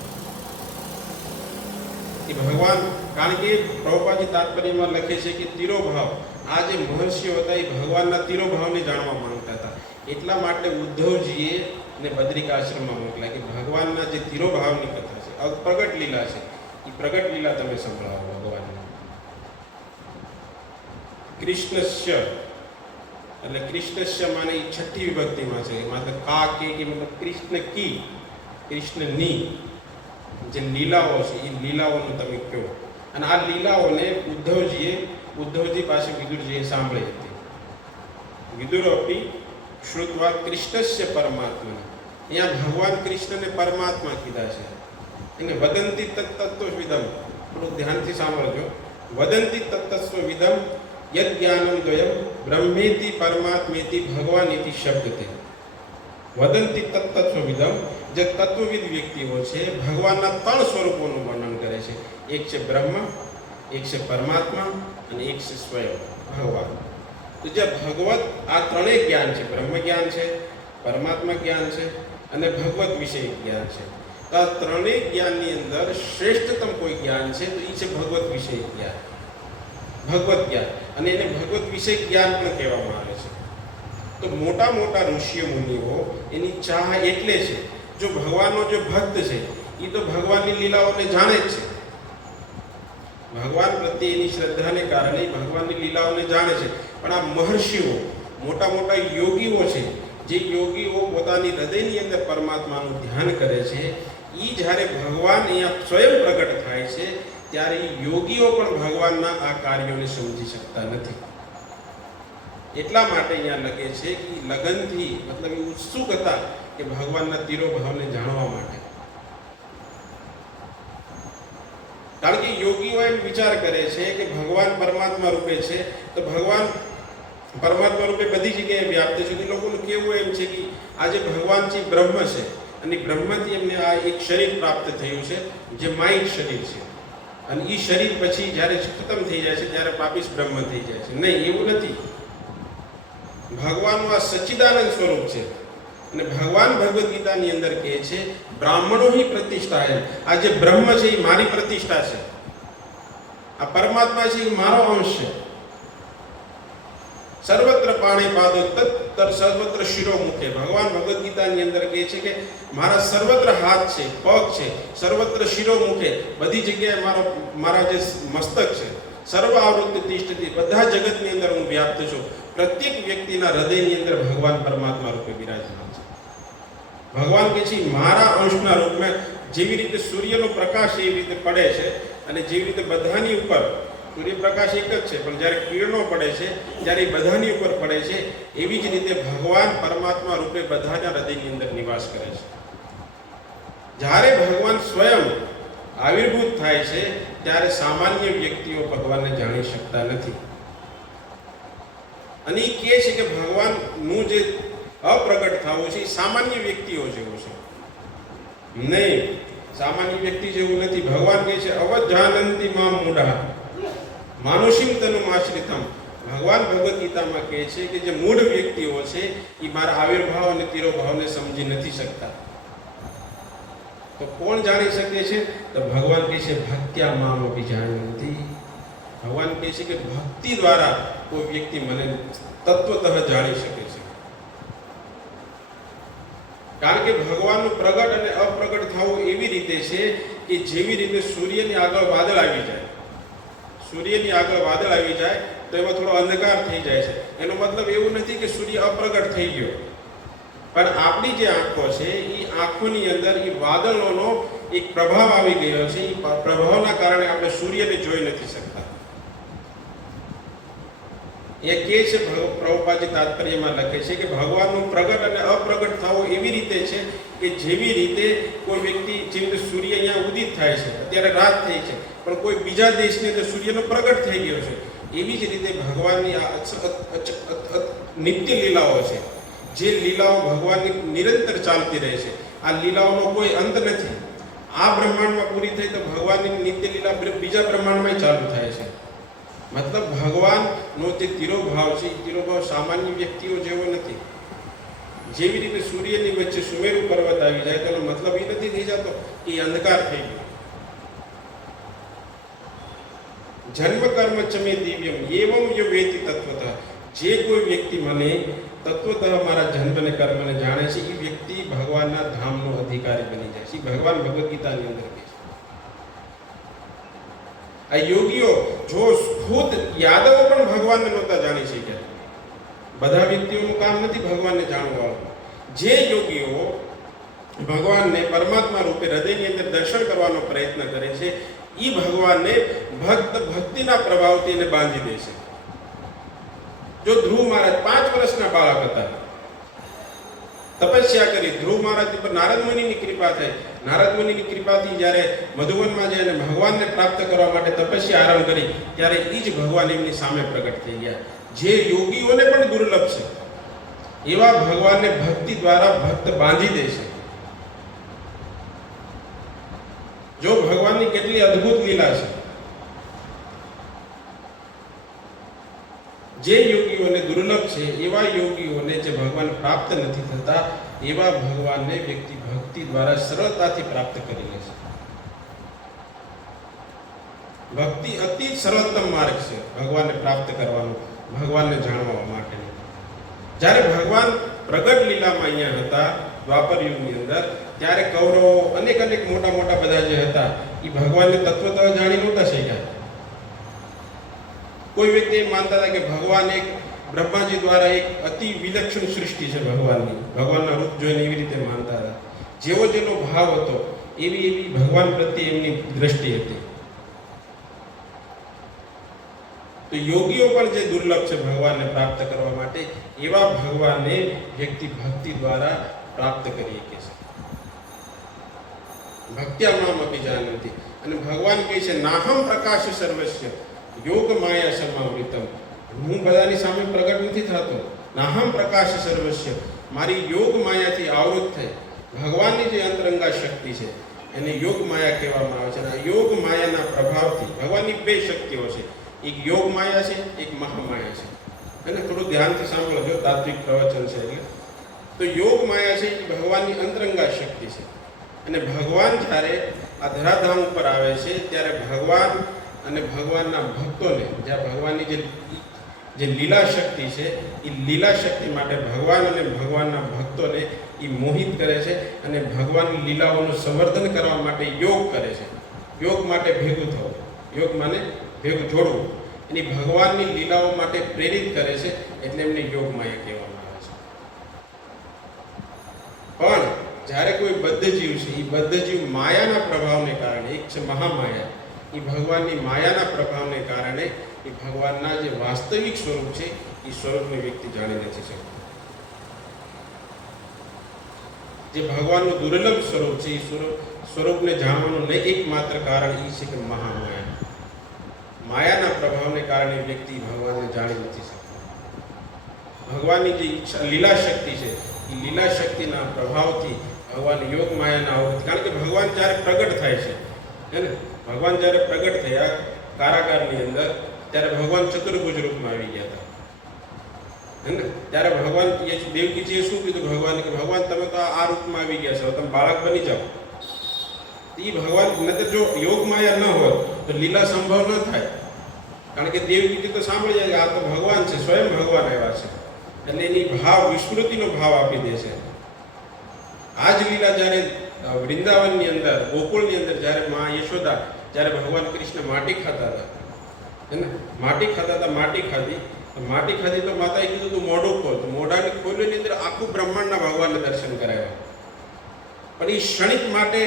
કે ભગવાન, કારણ કે પ્રભુપાદજી તાત્પર્યમાં લખે છે કે તિરોભાવ, આ જે મહર્ષિઓ હતા એ ભગવાનના તિરોભાવને જાણવા માંગતા હતા. એટલા માટે ઉદ્ધવજીએ ને બદ્રિકા આશ્રમમાં મોકલ્યા કે ભગવાનના જે તિરોભાવની કથા છે, પ્રગટ લીલા છે, એ પ્રગટ લીલા તમે સંભળાવો ભગવાનની. કૃષ્ણસ્ય એટલે કૃષ્ણસ્ય માને એ છઠ્ઠી વિભક્તિમાં છે. મતલબ કા કે મતલબ કૃષ્ણ કી, કૃષ્ણની જે લીલાઓ છે એ લીલાઓનું તમે કહો. અને આ લીલાઓને ઉદ્ધવજી પાસે વિદુરજીએ સાંભળી હતી. વિદુર અપી શ્રુત્વા કૃષ્ણસ્ય પરમાત્મા. અહીંયા ભગવાન કૃષ્ણને પરમાત્મા કીધા છે. એને વદંતી તત્તત્વવિદમ, થોડુંક ધ્યાનથી સાંભળજો. વદંતી તત્તત્વવિદમ યદ જ્ઞાનમ દ્વયમ બ્રહ્મેતિ પરમાત્મેતિ ભગવાન ઇતિ શબ્દતે. વદંતી તત્તત્વવિદમ, જે તત્વવિદ વ્યક્તિઓ છે ભગવાનના 3 સ્વરૂપોનું વર્ણન કરે છે. એક છે બ્રહ્મ, એક છે પરમાત્મા અને એક છે સ્વયં ભગવાન. તો જે ભગવત આ ત્રણેય જ્ઞાન છે, બ્રહ્મ જ્ઞાન છે, પરમાત્મા જ્ઞાન છે અને ભગવત વિષય જ્ઞાન છે. તો આ ત્રણેય જ્ઞાનની અંદર શ્રેષ્ઠતમ કોઈ જ્ઞાન છે તો એ છે ભગવત વિષય જ્ઞાન, ભગવત જ્ઞાન. અને એને ભગવત વિષય જ્ઞાન પણ કહેવામાં આવે છે. તો મોટા મોટા ઋષિઓ મુનિઓ એની ચાહ એટલે છે, જો ભગવાનનો જે ભક્ત છે એ તો ભગવાનની લીલાઓને જાણે જ છે, ભગવાન પ્રત્યે એની શ્રદ્ધાને કારણે ભગવાનની લીલાઓને જાણે છે. પણ આ મહર્ષિઓ, મોટા મોટા યોગીઓ છે, જે યોગીઓ પોતાની હૃદયની અંદર પરમાત્માનું ધ્યાન કરે છે, એ જ્યારે ભગવાન અહીંયા સ્વયં પ્રગટ થાય છે ત્યારે યોગીઓ પણ ભગવાનના આ કાર્યોને સમજી શકતા નથી. એટલા માટે અહીંયા લખે છે કે લગનથી, મતલબ એ ઉત્સુક હતા કે ભગવાનના તિરોભાવને જાણવા માટે. કારણ કે યોગીઓ એમ વિચાર કરે છે કે ભગવાન પરમાત્મા રૂપે છે, તો ભગવાન પરમાત્મા રૂપે બધી જગ્યાએ વ્યાપ્ત છે. એ લોકોનું કહેવું એમ છે કે આજે ભગવાન છે બ્રહ્મ છે અને બ્રહ્મથી એમને આ એક શરીર પ્રાપ્ત થયું છે જે માઇક શરીર છે, અને એ શરીર પછી જ્યારે ખતમ થઈ જાય છે ત્યારે પાપીશ બ્રહ્મ થઈ જાય છે. નહીં, એવું નથી. ભગવાનનું આ સચ્ચિદાનંદ સ્વરૂપ છે. અને ભગવાન ભગવદ્ ગીતાની અંદર કહે છે બ્રાહ્મણો ही પ્રતિષ્ઠા છે. આ જે બ્રહ્મ છે એ મારી પ્રતિષ્ઠા છે, આ પરમાત્મા છે એ મારો અંશ છે. સર્વત્ર પાણી પાદો તત્તર સર્વત્ર શિરો મુખે. ભગવાન ભગવદ્ ગીતાની અંદર કહે છે કે મારા સર્વત્ર હાથ છે, પગ છે, સર્વત્ર શિરો મુખે, બધી જગ્યાએ મારા જે મસ્તક છે, સર્વ આવૃત્તિ તિષ્ઠતિ, બધા જગતની અંદર હું વ્યાપ્ત છું. પ્રત્યેક વ્યક્તિના હૃદયની અંદર ભગવાન પરમાત્મા રૂપે બિરાજમાન છે. ભગવાન કે છે મારા અંશના રૂપમાં જેવી રીતે સૂર્યનો પ્રકાશ એવી રીતે પડે છે, અને જેવી રીતે બધાની ઉપર સૂર્યપ્રકાશ એક જ છે, પણ જ્યારે કિરણો પડે છે ત્યારે એ બધાની ઉપર પડે છે, એવી જ રીતે ભગવાન પરમાત્મા રૂપે બધાના હૃદયની અંદર નિવાસ કરે છે. જ્યારે ભગવાન સ્વયં આવિર્ભૂત થાય છે ત્યારે સામાન્ય વ્યક્તિઓ ભગવાનને જાણી શકતા નથી. અને એ કહે છે કે ભગવાનનું જે અપ્રગટ થવું છે એ સામાન્ય વ્યક્તિઓ જેવું છે. નહીં, સામાન્ય વ્યક્તિ જેવું નથી. ભગવાન કહે છે અવજાનંતિ મામ મૂઢા માનુષિમ તનુમ આશ્રિતમ. ભગવાન ભગવદ્ ગીતામાં કહે છે કે જે મૂઢ વ્યક્તિઓ છે એ મારા આવિર્ભાવ અને તિરોભાવને સમજી નથી શકતા. તો કોણ જાણી શકે છે? તો ભગવાન કહે છે ભક્ત્યા મામ અભિજાનંતિ. ભગવાન કહે છે કે ભક્તિ દ્વારા કોઈ વ્યક્તિ મને તત્વતઃ જાણી શકે છે. કારણ કે ભગવાનનું પ્રગટ અને અપ્રગટ થવું એવી રીતે છે કે જેવી રીતે સૂર્યની આગળ વાદળ આવી જાય, સૂર્યની આગળ વાદળ આવી જાય તો એમાં થોડો અંધકાર થઈ જાય છે. એનો મતલબ એવું નથી કે સૂર્ય અપ્રગટ થઈ ગયો, પણ આપણી જે આંખો છે એ આંખોની અંદર એ વાદળોનો એક પ્રભાવ આવી ગયો છે. એ પ્રભાવના કારણે આપણે સૂર્યને જોઈ નથી શકતા. એ કે છે પ્રભુપાદજી તાત્પર્યમાં લખે છે કે ભગવાનનું પ્રગટ અને અપ્રગટ થવું એવી રીતે છે કે જેવી રીતે કોઈ વ્યક્તિ, જેમ કે સૂર્ય અહીંયા ઉદિત થાય છે, અત્યારે રાત થઈ છે, પણ કોઈ બીજા દેશની અંદર સૂર્યનો પ્રગટ થઈ ગયો છે, એવી જ રીતે ભગવાનની આ નિત્ય લીલાઓ છે, જે લીલાઓ ભગવાનની નિરંતર ચાલતી રહે છે. આ લીલાઓનો કોઈ અંત નથી. આ બ્રહ્માંડમાં પૂરી થઈ તો ભગવાનની નિત્ય લીલા બીજા બ્રહ્માંડમાં ચાલુ થાય છે. મતલબ ભગવાનનો જે તિરોભાવ છે એ તિરોભાવ સામાન્ય વ્યક્તિઓ જેવો નથી. જેવી રીતે સૂર્યની વચ્ચે સુમેરુ પર્વત આવી જાય તો મતલબ એ નથી થઈ જતો કે અંધકાર થઈ ગયો. જન્મ કર્મ ચમે દિવ્યમ એવમ યો વેતિ તત્વતઃ. જે કોઈ વ્યક્તિ મને તત્વતઃ મારા જન્મ અને કર્મને જાણે છે એ વ્યક્તિ ભગવાનના ધામનો અધિકારી બની જાય છે. ભગવાન ભગવદ્ ગીતાની અંદર કહે છે. આ યોગીઓ જો ખુદ યાદવો પણ ભગવાનને નહોતા જાણી શક્યા. બધા વ્યક્તિઓનું કામ નથી ભગવાનને જાણવાનું. જે યોગીઓ ભગવાનને પરમાત્મા રૂપે હૃદયની અંદર દર્શન કરવાનો પ્રયત્ન કરે છે એ ભગવાનને ભક્તિના પ્રભાવથી એને બાંધી દે છે. જો ધ્રુવ મહારાજ 5 વર્ષના બાળક હતા, તપસ્યા કરી, ધ્રુવ મહારાજ પર નારદ મુનિની કૃપા થઈ. નારદ મુનિની કૃપાથી જ્યારે મધુવનમાં જઈને ભગવાનને પ્રાપ્ત કરવા માટે તપસ્યા આરંભ કરી ત્યારે એ જ ભગવાન એમની સામે પ્રગટ થઈ ગયા. જે યોગીઓને પણ દુર્લભ છે એવા ભગવાનને ભક્તિ દ્વારા ભક્ત બાંધી દે છે. જો ભગવાનની કેટલી અદ્ભુત લીલા છે. જે યોગીઓને દુર્લભ છે એવા યોગીઓને જે ભગવાન પ્રાપ્ત નથી થતા એવા ભગવાનને વ્યક્તિ ભક્તિ દ્વારા સરળતાથી પ્રાપ્ત કરી લે છે. ભક્તિ અતિ સરળતમ માર્ગ છે ભગવાનને પ્રાપ્ત કરવાનો, ભગવાનને જાણવા માટે. જ્યારે ભગવાન પ્રગટ લીલામાં અહીંયા હતા દ્વાપર યુગની અંદર, ત્યારે કૌરવો અનેક મોટા મોટા બધા જે હતા એ ભગવાનને તત્વતઃ જાણી નહોતા શક્યા. કોઈ વ્યક્તિ એમ માનતા હતા કે ભગવાન એક બ્રહ્માજી દ્વારા એક અતિ વિલક્ષણ સૃષ્ટિ છે ભગવાનની, ભગવાનના રૂપ જોઈને એવી રીતે માનતા હતા. જેવો જેનો ભાવ હતો એવી ભગવાન પ્રત્યે એમની દ્રષ્ટિ હતી. તો યોગીઓ પણ જે દુર્લભ છે ભગવાનને પ્રાપ્ત કરવા માટે, એવા ભગવાનને વ્યક્તિ ભક્તિ દ્વારા પ્રાપ્ત કરી શકે છે. ભક્ત્યા મામ અભિજાનંતિ. અને ભગવાન કહે છે નાહમ પ્રકાશ સર્વસ્ય યોગ માયા સમાવૃતમ. હું બધાની સામે પ્રગટ નથી થતો. નાહમ પ્રકાશ સર્વસ્ય, મારી યોગ માયાથી આવૃત થઈ. ભગવાનની જે અંતરંગા શક્તિ છે એને યોગ માયા કહેવામાં આવે છે. અને યોગ માયાના પ્રભાવથી ભગવાનની બે શક્તિઓ છે, એક યોગ માયા છે, એક મહામાયા છે. અને થોડું ધ્યાનથી સાંભળજો, તાત્વિક પ્રવચન છે એટલે. તો યોગ માયા છે એ ભગવાનની અંતરંગા શક્તિ છે. અને ભગવાન જ્યારે આ ધરાધામ ઉપર આવે છે ત્યારે ભગવાન અને ભગવાનના ભક્તોને, જ્યાં ભગવાનની જે લીલા શક્તિ છે એ લીલા શક્તિ માટે ભગવાન અને ભગવાનના ભક્તોને એ મોહિત કરે છે. અને ભગવાનની લીલાઓનું સંવર્ધન કરવા માટે યોગ કરે છે. યોગ માટે ભેગું થવું, યોગ માને ભેગું જોડવું, એની ભગવાનની લીલાઓ માટે પ્રેરિત કરે છે. એટલે એમને યોગ માયા કહેવામાં આવે છે. પણ જ્યારે કોઈ બદ્ધ જીવ છે એ બદ્ધ જીવ માયાના પ્રભાવને કારણે, એક છે મહામાયા, એ ભગવાનની માયાના પ્રભાવને કારણે એ ભગવાનના જે વાસ્તવિક સ્વરૂપ છે એ સ્વરૂપને વ્યક્તિ જાણી નથી શકતો. જે ભગવાનનું દુર્લભ સ્વરૂપ છે એ સ્વરૂપને જાણવાનું એકમાત્ર કારણ એ છે કે મહામાયા, માયાના પ્રભાવને કારણે વ્યક્તિ ભગવાનને જાણી નથી શકતો. ભગવાનની જે લીલા શક્તિ છે એ લીલા શક્તિના પ્રભાવથી ભગવાન યોગ માયાના આવૃત્તિ, કારણ કે ભગવાન જ્યારે પ્રગટ થાય છે, હે ને, ભગવાન જ્યારે પ્રગટ થયા કારાગારની અંદર, ત્યારે ભગવાન ચતુર્ભુજ રૂપમાં આવી ગયા હતા, હે ને. ત્યારે ભગવાન દેવકીજીએ શું કીધું ભગવાન કે ભગવાન તમે તો આ રૂપમાં આવી ગયા છો, તમે બાળક બની જાઓ. એ ભગવાન નતર જો યોગ માયા ન હોય તો લીલા સંભવ ન થાય. કારણ કે દેવકીજી તો સાંભળી જાય કે આ તો ભગવાન છે, સ્વયં ભગવાન આવ્યા છે. એટલે એની ભાવ વિસ્મૃતિનો ભાવ આપી દે છે. આ જ લીલા જ્યારે વૃંદાવનની અંદર, ગોકુળની અંદર જ્યારે મા યશોદા જ્યારે ભગવાન કૃષ્ણ માટી ખાતા હતા, હે ને, માટી ખાતા હતા, માટી ખાધી તો માતાએ કીધું તું મોઢું ખોલ. તો મોઢાની ખોલની અંદર આખું બ્રહ્માંડના ભગવાનને દર્શન કરાવ્યા. પણ એ ક્ષણિક માટે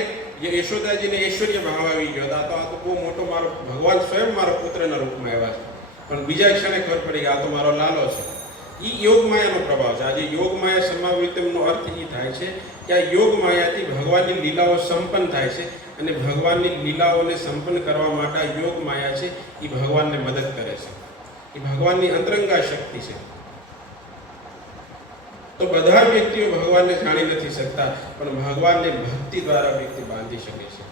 યશોદાજીને ઐશ્વર્ય ભાવ આવી ગયો હતો, આ તો બહુ મોટો મારો ભગવાન સ્વયં મારા પુત્રના રૂપમાં આવ્યા છે. પણ બીજા ક્ષણે ખબર પડી કે આ તો મારો લાલો છે. એ યોગ માયાનો પ્રભાવ છે. આજે યોગ માયા સમાવિતમનો અર્થ એ થાય છે કે આ યોગ માયાથી ભગવાનની લીલાઓ સંપન્ન થાય છે. અને ભગવાનની લીલાઓને સંપન્ન કરવા માટે આ યોગ માયા છે એ ભગવાનને મદદ કરે છે. એ ભગવાનની અંતરંગા શક્તિ છે. તો બધા વ્યક્તિઓ ભગવાનને જાણી નથી શકતા, પણ ભગવાનને ભક્તિ દ્વારા વ્યક્તિ બાંધી શકે છે.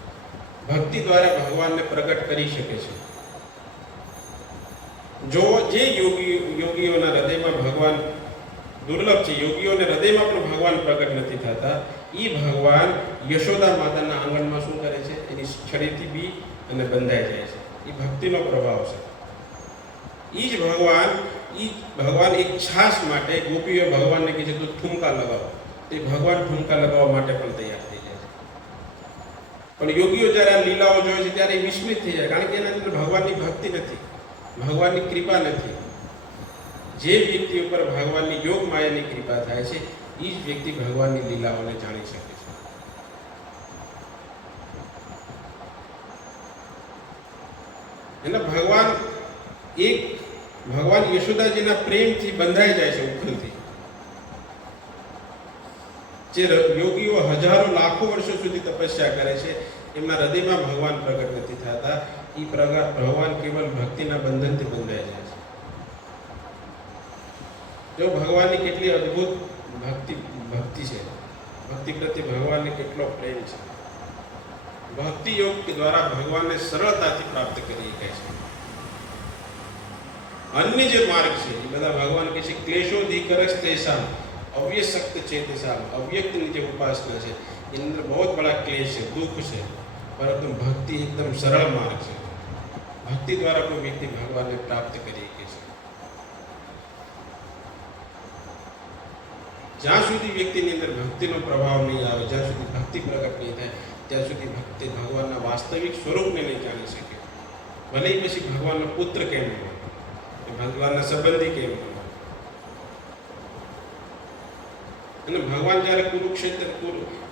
ભક્તિ દ્વારા ભગવાનને પ્રગટ કરી શકે છે. જો જે યોગીઓના હૃદયમાં ભગવાન દુર્લભ છે, યોગીઓને હૃદયમાં પણ ભગવાન પ્રગટ નથી થતા, એ ભગવાન યશોદા માતાના આંગણમાં શું કરે છે, એની છડીથી બી અને બંધાઈ જાય છે. એ ભક્તિનો પ્રભાવ છે. એ જ ભગવાન એક છાશ માટે ગોપીઓ ભગવાનને કહે છે તું ઠુમકા લગાવો, તે ભગવાન ઠુમકા લગાવવા માટે પણ તૈયાર થઈ જાય છે. પણ યોગીઓ જ્યારે આ લીલાઓ જોવે છે ત્યારે વિસ્મિત થઈ જાય, કારણ કે એના અંદર ભગવાનની ભક્તિ નથી, ભગવાનની કૃપા નથી. જે વ્યક્તિ ઉપર ભગવાનની યોગ માયાની કૃપા થાય છે એ જ વ્યક્તિ ભગવાનની લીલાઓને જાણી શકે છે. એટલે ભગવાન યશોદાજીના પ્રેમથી બંધાઈ જાય છે ઉખલથી. જે યોગીઓ હજારો લાખો વર્ષો સુધી તપસ્યા કરે છે, એમના હૃદયમાં ભગવાન પ્રગટ નથી થતા. એ ભગવાન કેવલ ભક્તિના બંધનથી બંધાઈ જાય છે. જો ભગવાનની કેટલી અદ્ભુત ભક્તિ છે, ભક્તિ પ્રત્યે ભગવાનને કેટલો પ્રેમ છે. भक्ति योग के द्वारा भगवान ने सरलताથી प्राप्त કરી શકે છે। अन्य जो मार्ग છે એ બધા ભગવાન કહે છે ક્લેશોથી કરસ તેસામ अव्यक्त चेतसाम अव्यक्त जो उपासना है इन अंदर बहुत बड़ा क्लेश है, दुख है, परंतु भक्ति एकदम सरल मार्ग है। भक्ति द्वारा कोई व्यक्ति भगवान ने प्राप्त करी શકે છે। જ્યાં સુધી વ્યક્તિની અંદર ભક્તિનો પ્રભાવ નહીં આવે, જ્યાં સુધી ભક્તિ પ્રગટ નહીં થાય, ત્યાં સુધી ભક્તિ ભગવાનના વાસ્તવિક સ્વરૂપને નહીં જાણી શકે। ભલે પછી ભગવાનનો પુત્ર કેમ ન હોય, ભગવાનના સંબંધી કેમ ન હોય। અને ભગવાન જ્યારે કુરુક્ષેત્ર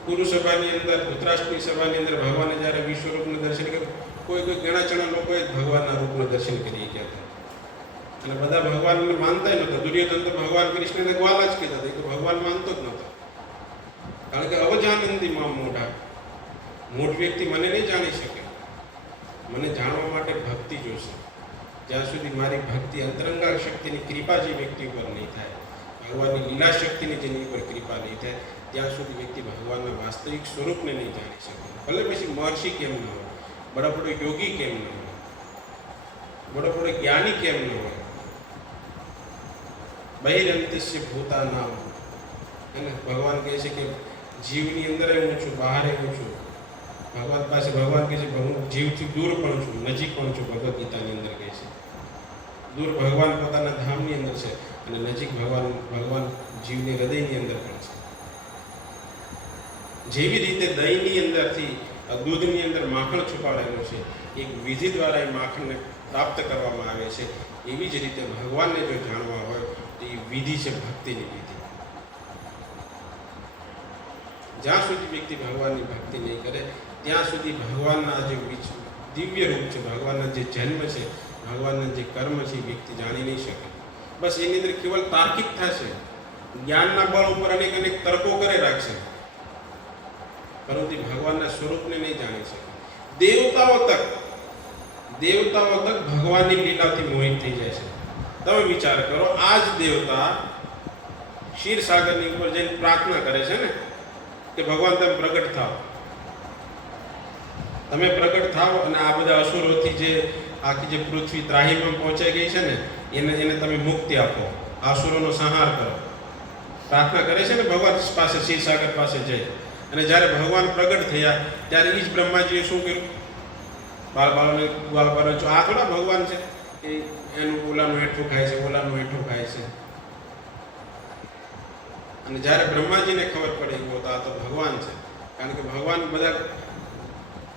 કુરુસભાની અંદર ધૃતરાષ્ટ્રની સભાની અંદર ભગવાને જ્યારે વિશ્વરૂપનું દર્શન કર્યું, કોઈ ઘણા જણા લોકોએ ભગવાનના રૂપનું દર્શન કરી ગયા હતા અને બધા ભગવાનને માનતા નહોતા। દુર્યોધન તો ભગવાન કૃષ્ણને ગ્વાલા જ કહેતા હતા, ભગવાન માનતો જ નહોતો, કારણ કે અવજાનંદીમાં મૂઢ વ્યક્તિ મને નહીં જાણી શકે, મને જાણવા માટે ભક્તિ જોશે। જ્યાં સુધી મારી ભક્તિ અંતરંગા શક્તિની કૃપા જે વ્યક્તિ ઉપર નહીં થાય, ભગવાનની લીલા શક્તિની જેની ઉપર કૃપા નહીં થાય, ત્યાં સુધી વ્યક્તિ ભગવાનના વાસ્તવિક સ્વરૂપને નહીં જાણી શકે। ભલે પછી મહર્ષિ કેમ ન હોય, બડો બડો યોગી કેમ ન હોય, બડો બડો જ્ઞાની કેમ ન હોય, બહિરંતિસ્ય ભૂતાનામ, અને ભગવાન કહે છે કે જીવની અંદર હું છું, બહાર હું છું। ભગવાન પાસે ભગવાન કહે છે હું જીવથી દૂર પણ છું, નજીક પણ છું। ભગવદ્ ગીતાની અંદર કહે છે દૂર ભગવાન પોતાના ધામની અંદર છે અને નજીક ભગવાન જીવની હૃદયની અંદર પણ છે। જેવી રીતે દહીંની અંદરથી દૂધની અંદર માખણ છુપાવેલું છે, એક વિધિ દ્વારા એ માખણને પ્રાપ્ત કરવામાં આવે છે, એવી જ રીતે ભગવાનને જો જાણવા હોય તો એ વિધિ છે, ભક્તિની વિધિ। જ્યાં સુધી વ્યક્તિ ભગવાનની ભક્તિ નહીં કરે ત્યાં સુધી ભગવાનના જે દિવ્ય રૂપ છે, ભગવાનના જે જન્મ છે, ભગવાનના જે કર્મ છે એ વ્યક્તિ જાણી નહીં શકે। બસ એની અંદર કેવલ તાર્કિક થશે, જ્ઞાનના બળ ઉપર અનેક તર્કો કરે રાખશે, પરંતુ ભગવાનના સ્વરૂપને નહીં જાણી શકે। દેવતાઓ તક ભગવાનની લીલાથી મોહિત થઈ જાય છે। તમે વિચાર કરો, આ જ દેવતા ક્ષીરસાગરની ઉપર જઈને પ્રાર્થના કરે છે ને કે ભગવાન તમે પ્રગટ થાઓ, તમે પ્રગટ થાઓ અને આ બધા અસુરોથી જે આખી જે પૃથ્વી ત્રાહીમાં પહોંચાઈ ગઈ છે ને એને તમે મુક્તિ આપો, આસુરોનો સંહાર કરો, પ્રાર્થના કરે છે ને ભગવાન પાસે, ક્ષીરસાગર પાસે જઈ। અને જ્યારે ભગવાન પ્રગટ થયા ત્યારે એ જ બ્રહ્માજીએ શું કર્યું? બાળબાળોને આ થોડા ભગવાન છે કે એનું ઓલાનું હેઠું ખાય છે, ઓલાનું હેઠું ખાય છે। અને જ્યારે બ્રહ્માજીને ખબર પડે કે આ તો ભગવાન છે, કારણ કે ભગવાન બધા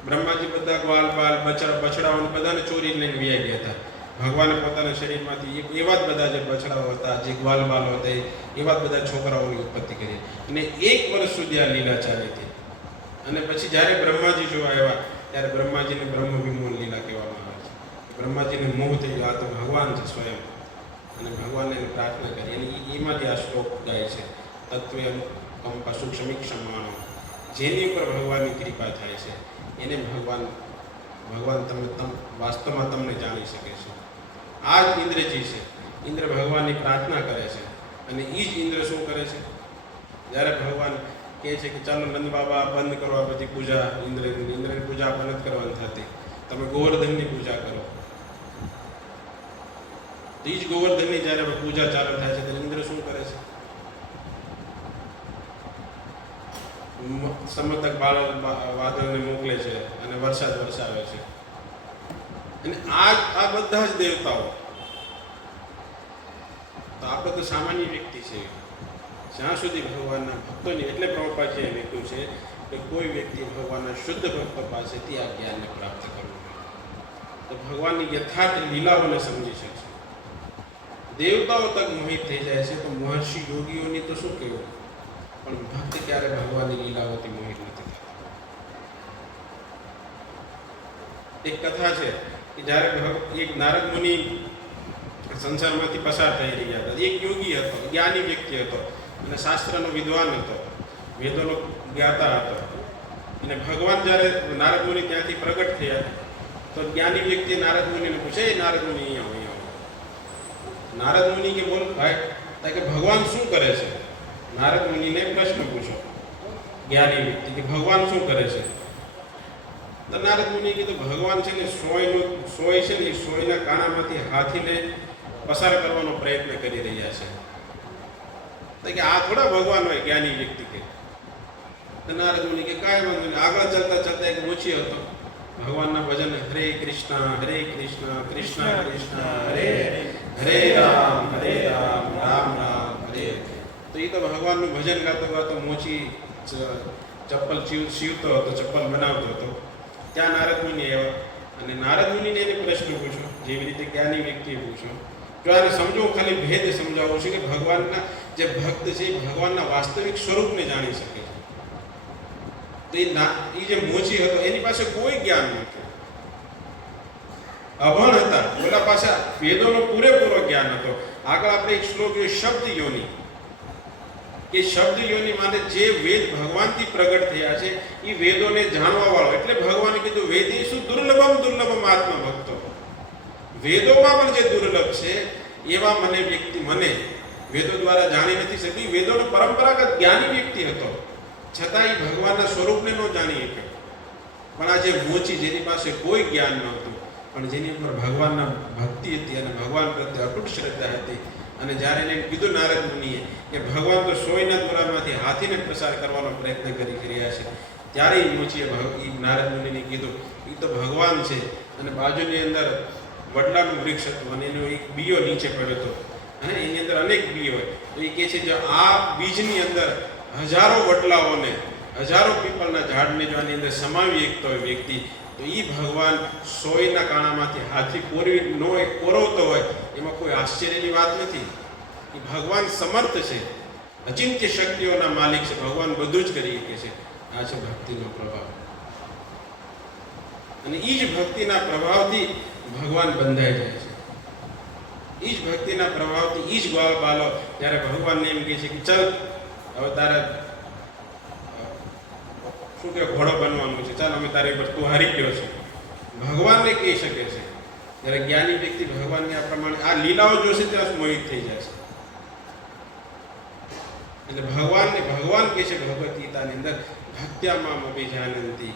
બ્રહ્માજી બધા ગ્વાલ બાલ બછડાઓને બધાને ચોરી લઈને વ્યાઈ ગયા હતા। ભગવાને પોતાના શરીરમાંથી એવા જ બધા જે બછડાઓ હતા, જે ગ્વાલ બાલ હતા, એવા જ બધા છોકરાઓની ઉત્પત્તિ કરી અને 1 વર્ષ સુધી આ લીલા ચાલી હતી। અને પછી જ્યારે બ્રહ્માજી જોવા આવ્યા ત્યારે બ્રહ્માજીને બ્રહ્મ વિમોહન લીલા કહેવામાં આવે છે। બ્રહ્માજીને મોહ થઈ ગયો, આ તો ભગવાન છે સ્વયં, અને ભગવાનને પ્રાર્થના કરી અને એમાંથી આ શ્લોક ગાય છે, તત્વે કંપા સૂક્ષ્મીક્ષમાનો, જેની ઉપર ભગવાનની કૃપા થાય છે એને ભગવાન વાસ્તવમાં તમને જાણી શકે છે। આ જ ઇન્દ્રજી છે, ઇન્દ્ર ભગવાનની પ્રાર્થના કરે છે અને એ જ ઇન્દ્ર શું કરે છે? જ્યારે ભગવાન કહે છે કે ચાલો નંદ બાબા બંધ કરો આ બધી પૂજા, ઇન્દ્રની પૂજા આપણે નથી કરવાની થતી, તમે ગોવર્ધનની પૂજા કરો। તો એ જ ગોવર્ધનની જ્યારે પૂજા ચાલુ થાય છે ત્યારે ઇન્દ્ર શું કરે છે? સમતક વાદળને મોકલે છે અને વરસાદ વરસાવે છે। અને આ બધા જ દેવતાઓ, તો આપણે તો સામાન્ય વ્યક્તિ છે, જ્યાં સુધી ભગવાનના ભક્તોની, એટલે પ્રભુપાદજીએ લખ્યું છે કે કોઈ વ્યક્તિ ભગવાનના શુદ્ધ ભક્તો પાસેથી આ જ્ઞાનને પ્રાપ્ત કરવું તો ભગવાનની યથાર્થ લીલાઓને સમજી શકશે। દેવતાઓ તક મોહિત થઈ જાય છે તો મહર્ષિ યોગીઓની તો શું કહેવું, પણ ભક્ત ક્યારે ભગવાનની લીલાઓથી મોહિત નથી થતા। એક કથા છે કે જ્યારે એક નારદ મુનિ સંસારમાંથી પસાર થઈ રહ્યા હતા, એક યોગી હતો, જ્ઞાની વ્યક્તિ હતો અને શાસ્ત્રનો વિદ્વાન હતો, વેદોનો જ્ઞાતા હતો। અને ભગવાન જ્યારે નારદ મુનિ ત્યાંથી પ્રગટ થયા તો જ્ઞાની વ્યક્તિએ નારદ મુનિને પૂછે, નારદ મુનિ અહીંયા આવો। નારદ મુનિ કે બોલ ભાઈ, કે ભગવાન શું કરે છે? નારદ મુનિને પ્રશ્ન પૂછો જ્ઞાની વ્યક્તિ કે ભગવાન શું કરે છે? તો નારદ મુનિએ કીધું ભગવાન છે ને સોય છે ને એ સોયના કાણામાંથી હાથીને પસાર કરવાનો પ્રયત્ન કરી રહ્યા છે. તો કે આ થોડા ભગવાન હોય જ્ઞાની વ્યક્તિ કે. તો નારદ મુનિ કે કાંઈ વાંધો નહીં. આગળ ચાલતા ચાલતા એક મોચી હતો, ભગવાનના ભજન હરે કૃષ્ણ કૃષ્ણ કૃષ્ણ હરે હરે રામ રામ રામ હરે. તો એ તો ભગવાનનું ભજન ગાતો ગાતો મોચી ચપ્પલ સીવતો હતો, ચપ્પલ બનાવતો હતો. ત્યાં નારદ મુનિ આવ્યા અને નારદ મુનિને એને પ્રશ્ન પૂછ્યો, જેવી રીતે જ્ઞાની વ્યક્તિએ પૂછ્યો. જો આને સમજો, ખાલી ભેદ સમજાવું છું કે ભગવાનના જે ભક્ત છે એ ભગવાનના વાસ્તવિક સ્વરૂપને જાણી શકે છે. તો એ જે મોચી હતો એની પાસે કોઈ જ્ઞાન નહોતું, અભણ હતા. ઓલા પાસે વેદોનો પૂરેપૂરો જ્ઞાન હતો. આગળ આપણે એક શ્લોક જોયો શબ્દ યોની, કે શબ્દ યોની માટે જે વેદ ભગવાનથી પ્રગટ થયા છે એ વેદોને જાણવા વાળો. એટલે ભગવાને કીધું વેદેશુ દુર્લભમ આત્મા ભક્તો. વેદોમાં પણ જે દુર્લભ છે એવા મને વેદો દ્વારા જાણી નથી શકતી. વેદોનો પરંપરાગત જ્ઞાની વ્યક્તિ હતો, છતાં એ ભગવાનના સ્વરૂપને ન જાણી શક્યો. પણ આ જે મોચી, જેની પાસે કોઈ જ્ઞાન નહોતું પણ જેની ઉપર ભગવાનના ભક્તિ હતી અને ભગવાન પ્રત્યે અટૂટ શ્રદ્ધા હતી, અને જ્યારે એને કીધું નારદ મુનિએ કે ભગવાન તો સોયના દોરામાંથી હાથીને પ્રસાર કરવાનો પ્રયત્ન કરી રહ્યા છે, ત્યારે એ મોચીએ નારદ મુનિને કીધું એ તો ભગવાન છે. અને બાજુની અંદર વડલાનું વૃક્ષ હતું અને એનો એક બીયો નીચે પડ્યો હતો અને એની અંદર અનેક બી હોય. તો એ કહે છે જો આ બીજની અંદર હજારો વડલાઓને, હજારો પીપળના ઝાડને જો આની અંદર સમાવી એકતો હોય વ્યક્તિ, તો એ ભગવાન સોયના કાણામાંથી હાથી પોરવતો હોય એમાં કોઈ આશ્ચર્યની વાત નથી. એ ભગવાન સમર્થ છે, અચિંત્ય શક્તિઓના માલિક છે. ભગવાન બધું જ કરી શકે છે. આ છે ભક્તિનો પ્રભાવ. અને એ જ ભક્તિના પ્રભાવથી ભગવાન બંધાઈ જાય છે. એ જ ભક્તિના પ્રભાવથી એ જ ગ્વાલ બાલો જ્યારે ભગવાનને એમ કહે છે કે ચાલ હવે તારે શું કે ઘોડો બનવાનું છે, ચાલ અમે તારી પર તું હારી ગયો છે, ભગવાનને કહી શકે છે. જ્યારે જ્ઞાની વ્યક્તિ ભગવાનને આ પ્રમાણે આ લીલાઓ જોશે ત્યાં મોહિત થઈ જાય છે. એટલે ભગવાન કહે છે ભગવદ ગીતાની અંદર ભક્ત્યા મામ અભિજાનંતિ,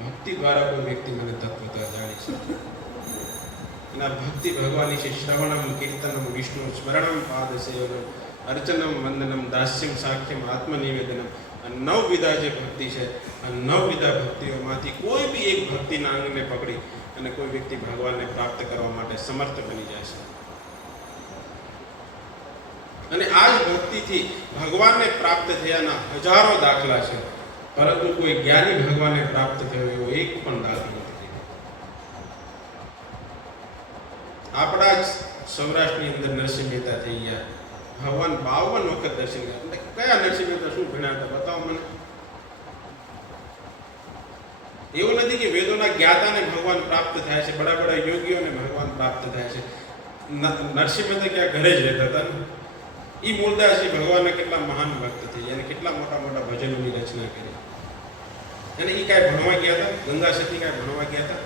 ભક્તિ દ્વારા કોઈ વ્યક્તિ મને તત્વતા જાણી શકે. અને આ ભક્તિ ભગવાનની છે શ્રવણમ કીર્તનમ વિષ્ણુ સ્મરણમ પાદ સેવનમ અર્ચનમ વંદનમ દાસ્યમ સાખ્યમ આત્મનિવેદનમ. આ 9 વિધા જે ભક્તિ છે, આ 9 વિધા ભક્તિઓમાંથી કોઈ બી એક ભક્તિના અંગને પકડી અને કોઈ વ્યક્તિ ભગવાનને પ્રાપ્ત કરવા માટે સમર્થ બની જાય છે. અને આ જ ભક્તિથી ભગવાનને પ્રાપ્ત થયાના હજારો દાખલા છે, પરંતુ કોઈ જ્ઞાની ભગવાનને પ્રાપ્ત થયો એવો એક પણ દાખલો નથી. આપણા જ સૌરાષ્ટ્રની અંદર નરસિંહ મહેતા થઈ ગયા. ભગવાન 52 વખત દર્શન કર્યા. કયા નરસિંહ મહેતા શું ભણાવતા બતાવો મને. એવું નથી કે વેદોના જ્ઞાતાને ભગવાન પ્રાપ્ત થાય છે, બડા બડા યોગીઓને ભગવાન પ્રાપ્ત થાય છે. નરસિંહ મહેતા ક્યાં ઘરે જ રહેતા હતા ને. એ મૂળદાસજી ભગવાનના કેટલા મહાન ભક્ત થઈ અને કેટલા મોટા મોટા ભજનોની રચના કરી. અને એ કાંઈ ભણવા ગયા હતા, ગંગા સતી કાંઈ ભણવા ગયા હતા.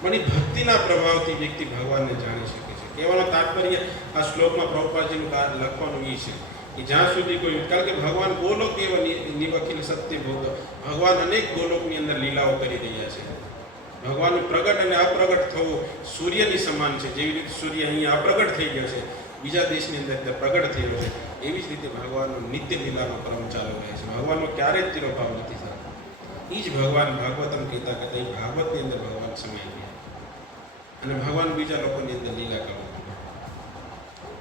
પણ એ ભક્તિના પ્રભાવથી વ્યક્તિ ભગવાનને જાણી શકે છે. કહેવાનો તાત્પર્ય આ શ્લોકમાં પ્રભુપાદજીનું લખવાનું એ છે કે જ્યાં સુધી કોઈ, કારણ કે ભગવાન ગોલોક એવા નિવખિલ સત્ય ભોગ, ભગવાન અનેક ગોલોકની અંદર લીલાઓ કરી રહ્યા છે. ભગવાનનું પ્રગટ અને અપ્રગટ થવું સૂર્યની સમાન છે. જેવી રીતે સૂર્ય અહીંયા અપ્રગટ થઈ ગયો છે, બીજા દેશની અંદર પ્રગટ થયો છે, એવી જ રીતે ભગવાનનો નિત્ય લીલાનો ક્રમ ચાલુ રહે છે. ભગવાનનો ક્યારેય જ તિરોભાવ નથી થતો. એ જ ભગવાન ભાગવતમ કહેતા કહેતા એ ભાગવતની અંદર ભગવાન સમાઈ ગયા અને ભગવાન બીજા લોકોની અંદર લીલા કરવા.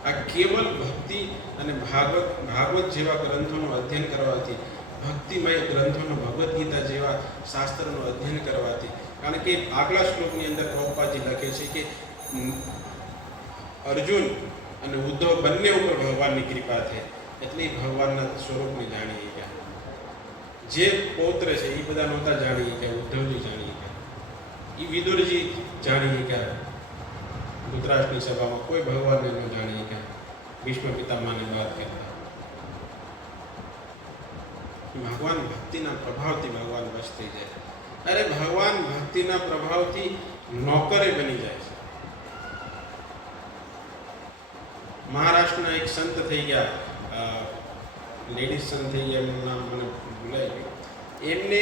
આ કેવલ ભક્તિ અને ભાગવત જેવા ગ્રંથોનું અધ્યયન કરવાથી, ભક્તિમય ગ્રંથોનો ભગવદ્ ગીતા જેવા શાસ્ત્રનું અધ્યયન કરવાથી, કારણ કે આગલા શ્લોકની અંદર પ્રભુપાદજી લખે છે કે અર્જુન અને ઉદ્ધવ બંને ઉપર ભગવાનની કૃપા થઈ, એટલે ભગવાનના સ્વરૂપને જાણી ગયા. જે પૌત્ર છે એ બધા નહોતા જાણી ગયા, ઉદ્ધવજી જાણી ગયા, એ વિદુરજી જાણી ગયા. ધૃતરાષ્ટ્રની સભામાં કોઈ ભગવાનને ન જાણી ગયા, ભીષ્મ પિતામહની વાત કરતા. ભગવાન ભક્તિના પ્રભાવથી ભગવાન વશ થઈ જાય. અરે ભગવાન ભક્તિના પ્રભાવથી નોકરે બની જાય છે. મહારાષ્ટ્રના એક સંત થઈ ગયા, લેડીઝ સંત થઈ ગયા, એમનું નામ મને ભૂલાઈ ગયું. એમને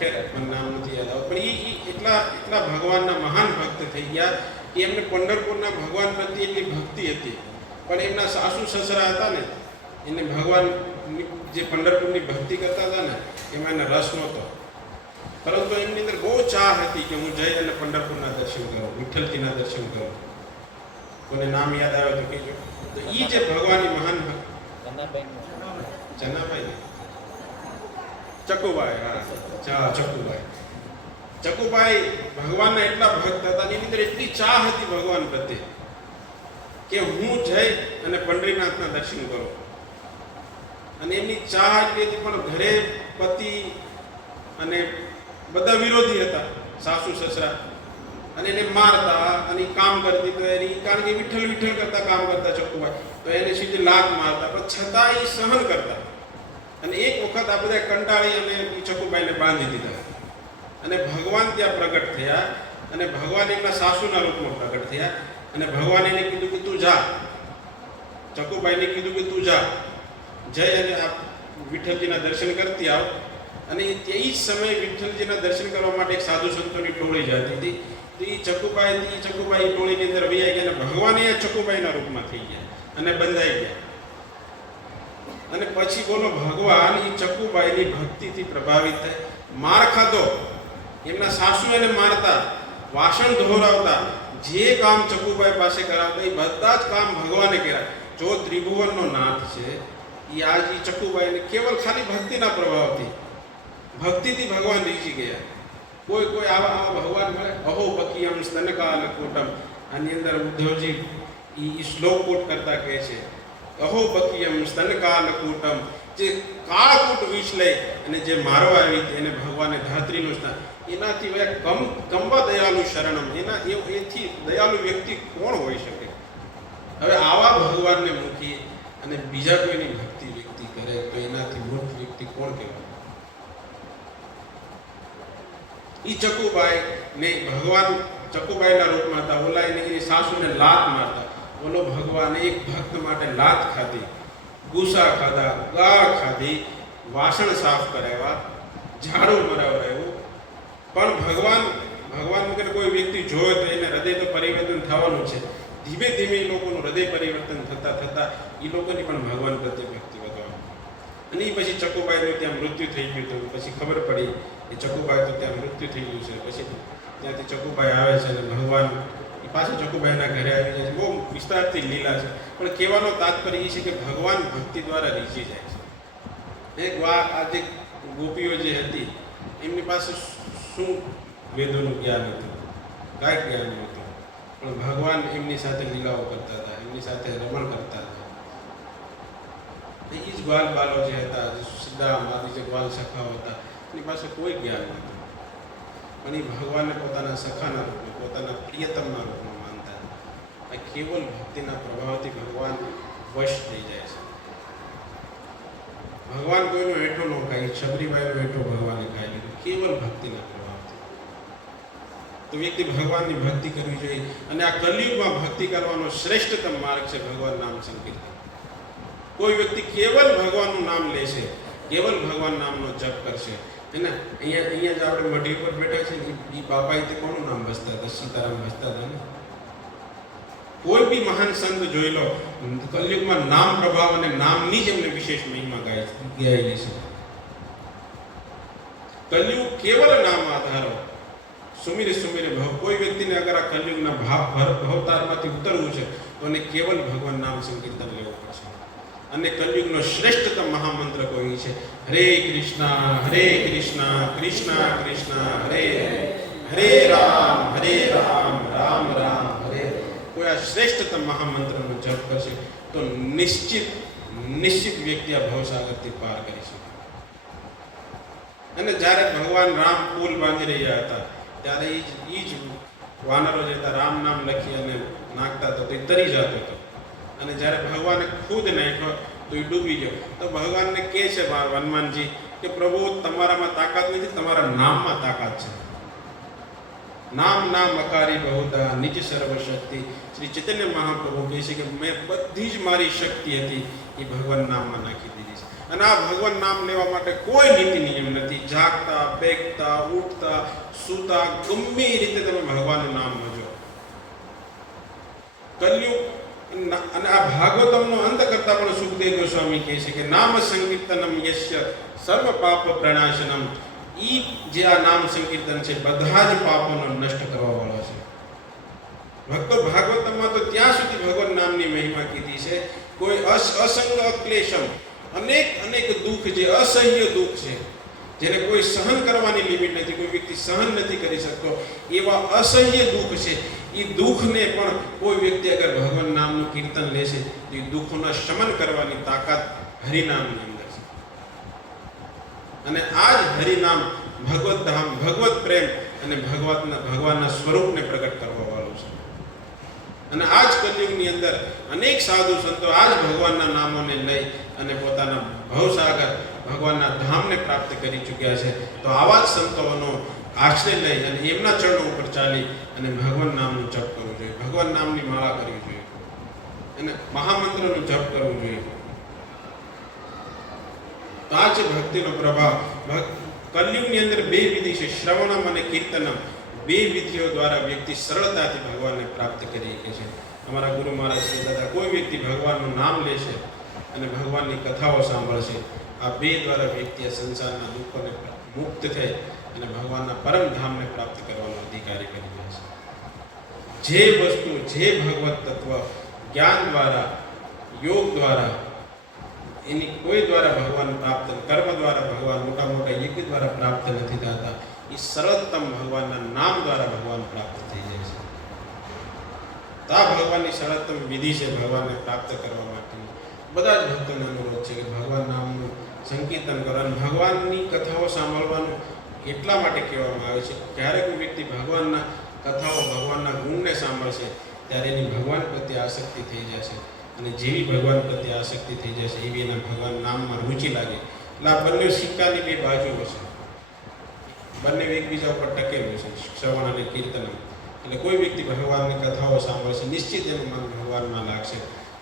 ખેર મને નામ નથી યાદ આવતું, પણ એ એટલા એટલા ભગવાનના મહાન ભક્ત થઈ ગયા કે એમને પંઢરપુરના ભગવાન પ્રત્યે એટલી ભક્તિ હતી, પણ એમના સાસુ સસરા હતા ને એને ભગવાન જે પંઢરપુરની ભક્તિ કરતા હતા ને એમાં એને રસ નહોતો, પરંતુ એમની અંદર બહુ ચાહ હતી કે હું જઈ અને પંઢરપુરના દર્શન કરું, વિઠ્ઠલજીના દર્શન કરું. કોને નામ યાદ આવે તો કહેજો. તો એ જે ભગવાનની મહાન ચનાભાઈ ચકુભાઈ, હા ચકુભાઈ, ચકુભાઈ ભગવાનના એટલા ભક્ત હતા, એની અંદર એટલી ચાહ હતી ભગવાન પ્રત્યે કે હું જઈ અને પંઢરીનાથના દર્શન કરું. અને એમની ચાહ એટલી હતી, પણ ઘરે પતિ અને બધા વિરોધી હતા, સાસુ સસરા, અને એને મારતા અને કામ કરતી તો એની, કારણ કે વિઠ્ઠલ વિઠ્ઠલ કરતા કામ કરતા ચકુભાઈ, તો એને સીધી લાત મારતા, પણ છતાં એ સહન કરતા. અને એક વખત આ બધા કંટાળી અને ચકુભાઈને બાંધી દીધા અને ભગવાન ત્યાં પ્રગટ થયા અને ભગવાન એમના સાસુના રૂપમાં પ્રગટ થયા અને ભગવાન એને કીધું કે તું જા, ચકુભાઈને કીધું કે તું જા, જઈ અને આ વિઠ્ઠલજીના દર્શન કરતી આવ. અને તે જ સમયે વિઠ્ઠલજીના દર્શન કરવા માટે એક સાધુ સંતોની ટોળી જતી હતી. તો એ ચકુબાઈ ટોળીની અંદર વૈયા ગયા અને ભગવાન એ ચકુબાઈના રૂપમાં થઈ ગયા અને બંધાઈ ગયા. અને પછી બોલો ભગવાન એ ચકુબાઈની ભક્તિથી પ્રભાવિત થાય, માર ખાધો, એમના સાસુ એને મારતા, વાસણ ધોરાવતા, જે કામ ચકુબાઈ પાસે કરાવતા એ બધા જ કામ ભગવાને કર્યા. જો ત્રિભુવનનો નાથ છે એ આજ ચકુબાઈને કેવલ ખાલી ભક્તિના પ્રભાવથી, ભક્તિથી ભગવાન રીઝી ગયા. કોઈ આવા ભગવાન મળે. અહો બકીયમ સ્તનકાલ કોટમ, આની અંદર ઉદ્ધવજી એ શ્લોક કોટ કરતા કહે છે, અહો બકીયમ સ્તનકાલ કોટમ, જે કાળકૂટ વિષ લઈ અને જે મારવા આવી એને ભગવાને ધાત્રીનું સ્થાન, એનાથી કંબા દયાલુ શરણમ, એથી દયાલુ વ્યક્તિ કોણ હોઈ શકે? હવે આવા ભગવાનને મૂકી અને બીજા કોઈની ભક્તિ વ્યક્તિ કરે તો એનાથી મૂર્ખ વ્યક્તિ કોણ કહેવાય? ઈ ચકુબાઈ ને ભગવાન ચકુબાઈના રૂપમાં હતા. ઓલા એની સાસુને લાત મારતા, બોલો ભગવાને એક ભક્ત માટે લાત ખાધી, ગુસ્સા ખાધા, ગાળ ખાધી, વાસણ સાફ કરાવ્યા, ઝાડુ મરાવરાયું. પણ ભગવાન વગર કોઈ વ્યક્તિ જોવે તો એને હૃદય તો પરિવર્તન થવાનું છે. ધીમે ધીમે એ લોકોનું હૃદય પરિવર્તન થતા એ લોકોની પણ ભગવાન પ્રત્યે ભક્તિ વધવાની. અને એ પછી ચકુબાઈનું ત્યાં મૃત્યુ થઈ ગયું. તો પછી ખબર પડી એ ચકુબાઈ તો ત્યાં મૃત્યુ થઈ ગયું છે. પછી ત્યાંથી ચકુબાઈ આવે છે અને ભગવાન એ પાછું ચકુબાઈના ઘરે આવી જાય છે. બહુ વિસ્તારથી લીલા છે, પણ કહેવાનો તાત્પર્ય એ છે કે ભગવાન ભક્તિ દ્વારા રીઝી જાય છે. એક આ જે ગોપીઓ જે હતી એમની પાસે શું વેદોનું જ્ઞાન હતું, કાંઈ જ્ઞાન નહોતું, પણ ભગવાન એમની સાથે લીલાઓ કરતા હતા, એમની સાથે રમણ કરતા હતા. એ જ ગ્વાલ બાલો જે હતા, જે સીધા આદિ જે ગ્વાલ સખાઓ હતા, એની પાસે કોઈ જ્ઞાન નહોતું, પણ એ ભગવાનને પોતાના સખાના રૂપમાં, પોતાના પ્રિયતમના રૂપમાં માનતા હતા. આ કેવલ ભક્તિના પ્રભાવથી ભગવાન વશ થઈ જાય છે. ભગવાન કોઈનો હેઠો ન ખાય, છબરીબાઈનો હેઠો ભગવાને ખાઈ લીધો કેવલ ભક્તિના પ્રભાવથી. તો વ્યક્તિ ભગવાનની ભક્તિ કરવી જોઈએ. અને આ કલિયુગમાં ભક્તિ કરવાનો શ્રેષ્ઠતમ માર્ગ છે ભગવાન નામ સંકીર્તન. કોઈ વ્યક્તિ કેવલ ભગવાનનું નામ લેશે, કેવલ ભગવાન નામનો જપ કરશે, હે ને. અહીંયા જ આપણે મઢી પર બેઠા છે, એ બાપાએ તે કોનું નામ ભજતા હતા? સીતારામ ભજતા હતા ને. કોઈ બી મહાન સંત જોઈ લો, કલયુગમાં નામ પ્રભાવ અને નામની જ એમને વિશેષ મહિમા ગાયેલી છે. કલયુગ કેવલ નામ આધારો, સુમિરે ભવ. કોઈ વ્યક્તિને અગર આ કલયુગના ભવતારમાંથી ઉતરવું છે તો એને કેવલ ભગવાન નામ સંકીર્તન લેવું પડશે. અને કલયુગનો શ્રેષ્ઠતમ મહામંત્ર કોઈ છે હરે કૃષ્ણ કૃષ્ણ કૃષ્ણ હરે હરે રામ રામ રામ હરે. કોઈ આ શ્રેષ્ઠતમ મહામંત્રનો જપ કરશે તો નિશ્ચિત વ્યક્તિ આ ભવસાગરથી પાર કરી શકે. અને જ્યારે ભગવાન રામ પુલ બાંધી રહ્યા હતા ત્યારે એ જ વાનરો જે હતા રામ નામ લખી અને નાખતા હતા તો એ તરી જતો હતો. અને જ્યારે ભગવાને ખુદ નાખ્યો તો એ ડૂબી ગયો. તો ભગવાનને કહે છે હનુમાનજી કે પ્રભુ તમારામાં તાકાત નથી, તમારા નામમાં તાકાત છે. નામ નામ અકારી બહુધા નિજ સર્વશક્તિ. શ્રી ચૈતન્ય મહાપ્રભુ કહે છે કે મેં બધી જ મારી શક્તિ હતી એ ભગવાન નામમાં નાખી દીધી છે. અને આ ભગવાન નામ લેવા માટે કોઈ નીતિ નિયમ નથી. જાગતા, બેગતા, ઉઠતા, સૂતા, ગમે એ રીતે તમે ભગવાનનું નામ લેજો. કલયુગ અને આ ભાગવતમનો અંત કરતા પણ સુખદેવ ગોસ્વામી કહે છે કે નામ સંકીર્તનમ યસ્ય સર્વ પાપ પ્રણાશનમ. ઈ જે આ નામ સંકીર્તન છે બધા જ પાપોનો નષ્ટ કરવા વાળો છે. ભક્તો ભાગવતમાં તો ત્યાં સુધી ભગવાન નામની મહિમા કીધી છે. કોઈ અસંગ અક્લેશમ, અનેક અનેક દુઃખ, જે અસહ્ય દુઃખ છે, જેને કોઈ સહન કરવાની લિમિટ નથી, કોઈ વ્યક્તિ સહન નથી કરી શકતો, એવા અસહ્ય દુઃખ છે. એ દુઃખને પણ કોઈ વ્યક્તિ અગર ભગવાન નામનું કીર્તન લેશે તો એ દુઃખોના શમન કરવાની તાકાત હરિનામની અંદર છે. અને આ જ હરિનામ ભગવત ધામ, ભગવત પ્રેમ અને ભગવાનના સ્વરૂપને પ્રગટ કરવા વાળું છે. અને આ જ કલયુગની અંદર અનેક સાધુ સંતો આ જ ભગવાનના નામોને લઈ અને પોતાના ભવસાગર ભગવાનના ધામને પ્રાપ્ત કરી ચૂક્યા છે. તો આવા જ સંતોનો આશ્રય લઈ અને એમના ચરણો ઉપર ચાલી અને ભગવાન નામનું જપ કરવું જોઈએ, ભગવાન નામની માળા કરવી જોઈએ અને મહામંત્રનું જપ કરવું જોઈએ. તો આ છે ભક્તિનો પ્રભાવ. કલયુગની અંદર બે વિધિ છે, શ્રવણમ અને કીર્તનમ. બે વિધિઓ દ્વારા વ્યક્તિ સરળતાથી ભગવાનને પ્રાપ્ત કરી શકે છે. અમારા ગુરુ મહારાજ શ્રી દાદા કોઈ વ્યક્તિ ભગવાનનું નામ લેશે અને ભગવાનની કથાઓ સાંભળશે, આ બે દ્વારા વ્યક્તિ આ સંસારના દુઃખોને મુક્ત થઈ અને ભગવાનના પરમ ધામને પ્રાપ્ત કરવાનો અધિકારી કરી દેશે. જે વસ્તુ, જે ભગવત તત્વ જ્ઞાન દ્વારા, યોગ દ્વારા, એની કોઈ દ્વારા ભગવાન પ્રાપ્ત, કર્મ દ્વારા ભગવાન, મોટા મોટા યજ્ઞ દ્વારા પ્રાપ્ત નથી થતા. એ સરળતમ ભગવાનના નામ દ્વારા ભગવાન પ્રાપ્ત થઈ જાય છે. તો આ ભગવાનની સરળતમ વિધિ છે ભગવાનને પ્રાપ્ત કરવા માટેની. બધા જ ભક્તોને અનુરોધ છે કે ભગવાન નામનું સંકીર્તન કરવાનું, ભગવાનની કથાઓ સાંભળવાનું એટલા માટે કહેવામાં આવે છે. જ્યારે કોઈ વ્યક્તિ ભગવાનના કથાઓ, ભગવાનના ગુણને સાંભળશે ત્યારે એની ભગવાન પ્રત્યે આસક્તિ થઈ જશે. અને જેવી ભગવાન પ્રત્યે આસક્તિ થઈ જશે એવી એના ભગવાન નામમાં રુચિ લાગે. એટલે આ બંને સિક્કાની બે બાજુઓ છે, બંને એકબીજા ઉપર ટકેલું છે, શ્રવણ અને કીર્તન. એટલે કોઈ વ્યક્તિ ભગવાનની કથાઓ સાંભળશે નિશ્ચિત એનું મન ભગવાનમાં લાગશે.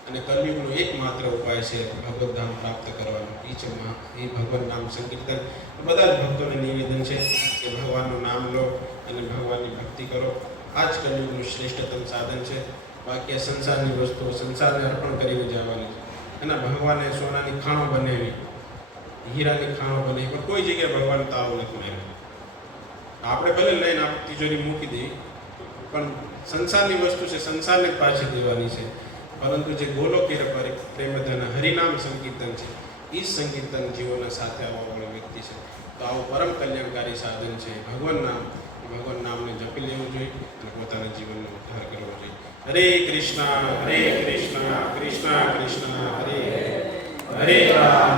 અને કલયુગનો એકમાત્ર ઉપાય છે ભગવત ધામ પ્રાપ્ત કરવાનો, એ ભગવાન નામ સંકીર્તન. બધા જ ભક્તોને નિવેદન છે કે ભગવાનનું નામ લો અને ભગવાનની ભક્તિ કરો. આ જ કલયુગનું શ્રેષ્ઠતમ સાધન છે. બાકી આ સંસારની વસ્તુઓ સંસારને અર્પણ કરીને જવાની છે. અને ભગવાને સોનાની ખાણો બનાવી, હીરાની ખાણો બનાવી, પણ કોઈ જગ્યાએ ભગવાન તાવ નથી બનાવ્યો. આપણે ભલે લઈને આપણે તિજોરી મૂકી દઈએ, પણ સંસારની વસ્તુ છે, સંસારને પાછી દેવાની છે. પરંતુ જે ગોલોકીય પ્રેમધન હરિનામ સંકીર્તન છે, એ સંકીર્તન જીવોના સાથે આવવાવાળો વ્યક્તિ છે. તો આવું પરમ કલ્યાણકારી સાધન છે ભગવાન નામ. ભગવાન નામને જપી લેવું જોઈએ અને પોતાના જીવનનો ઉદ્ધાર કરવો જોઈએ. હરે કૃષ્ણ કૃષ્ણ કૃષ્ણ હરે હરે, હરે રામ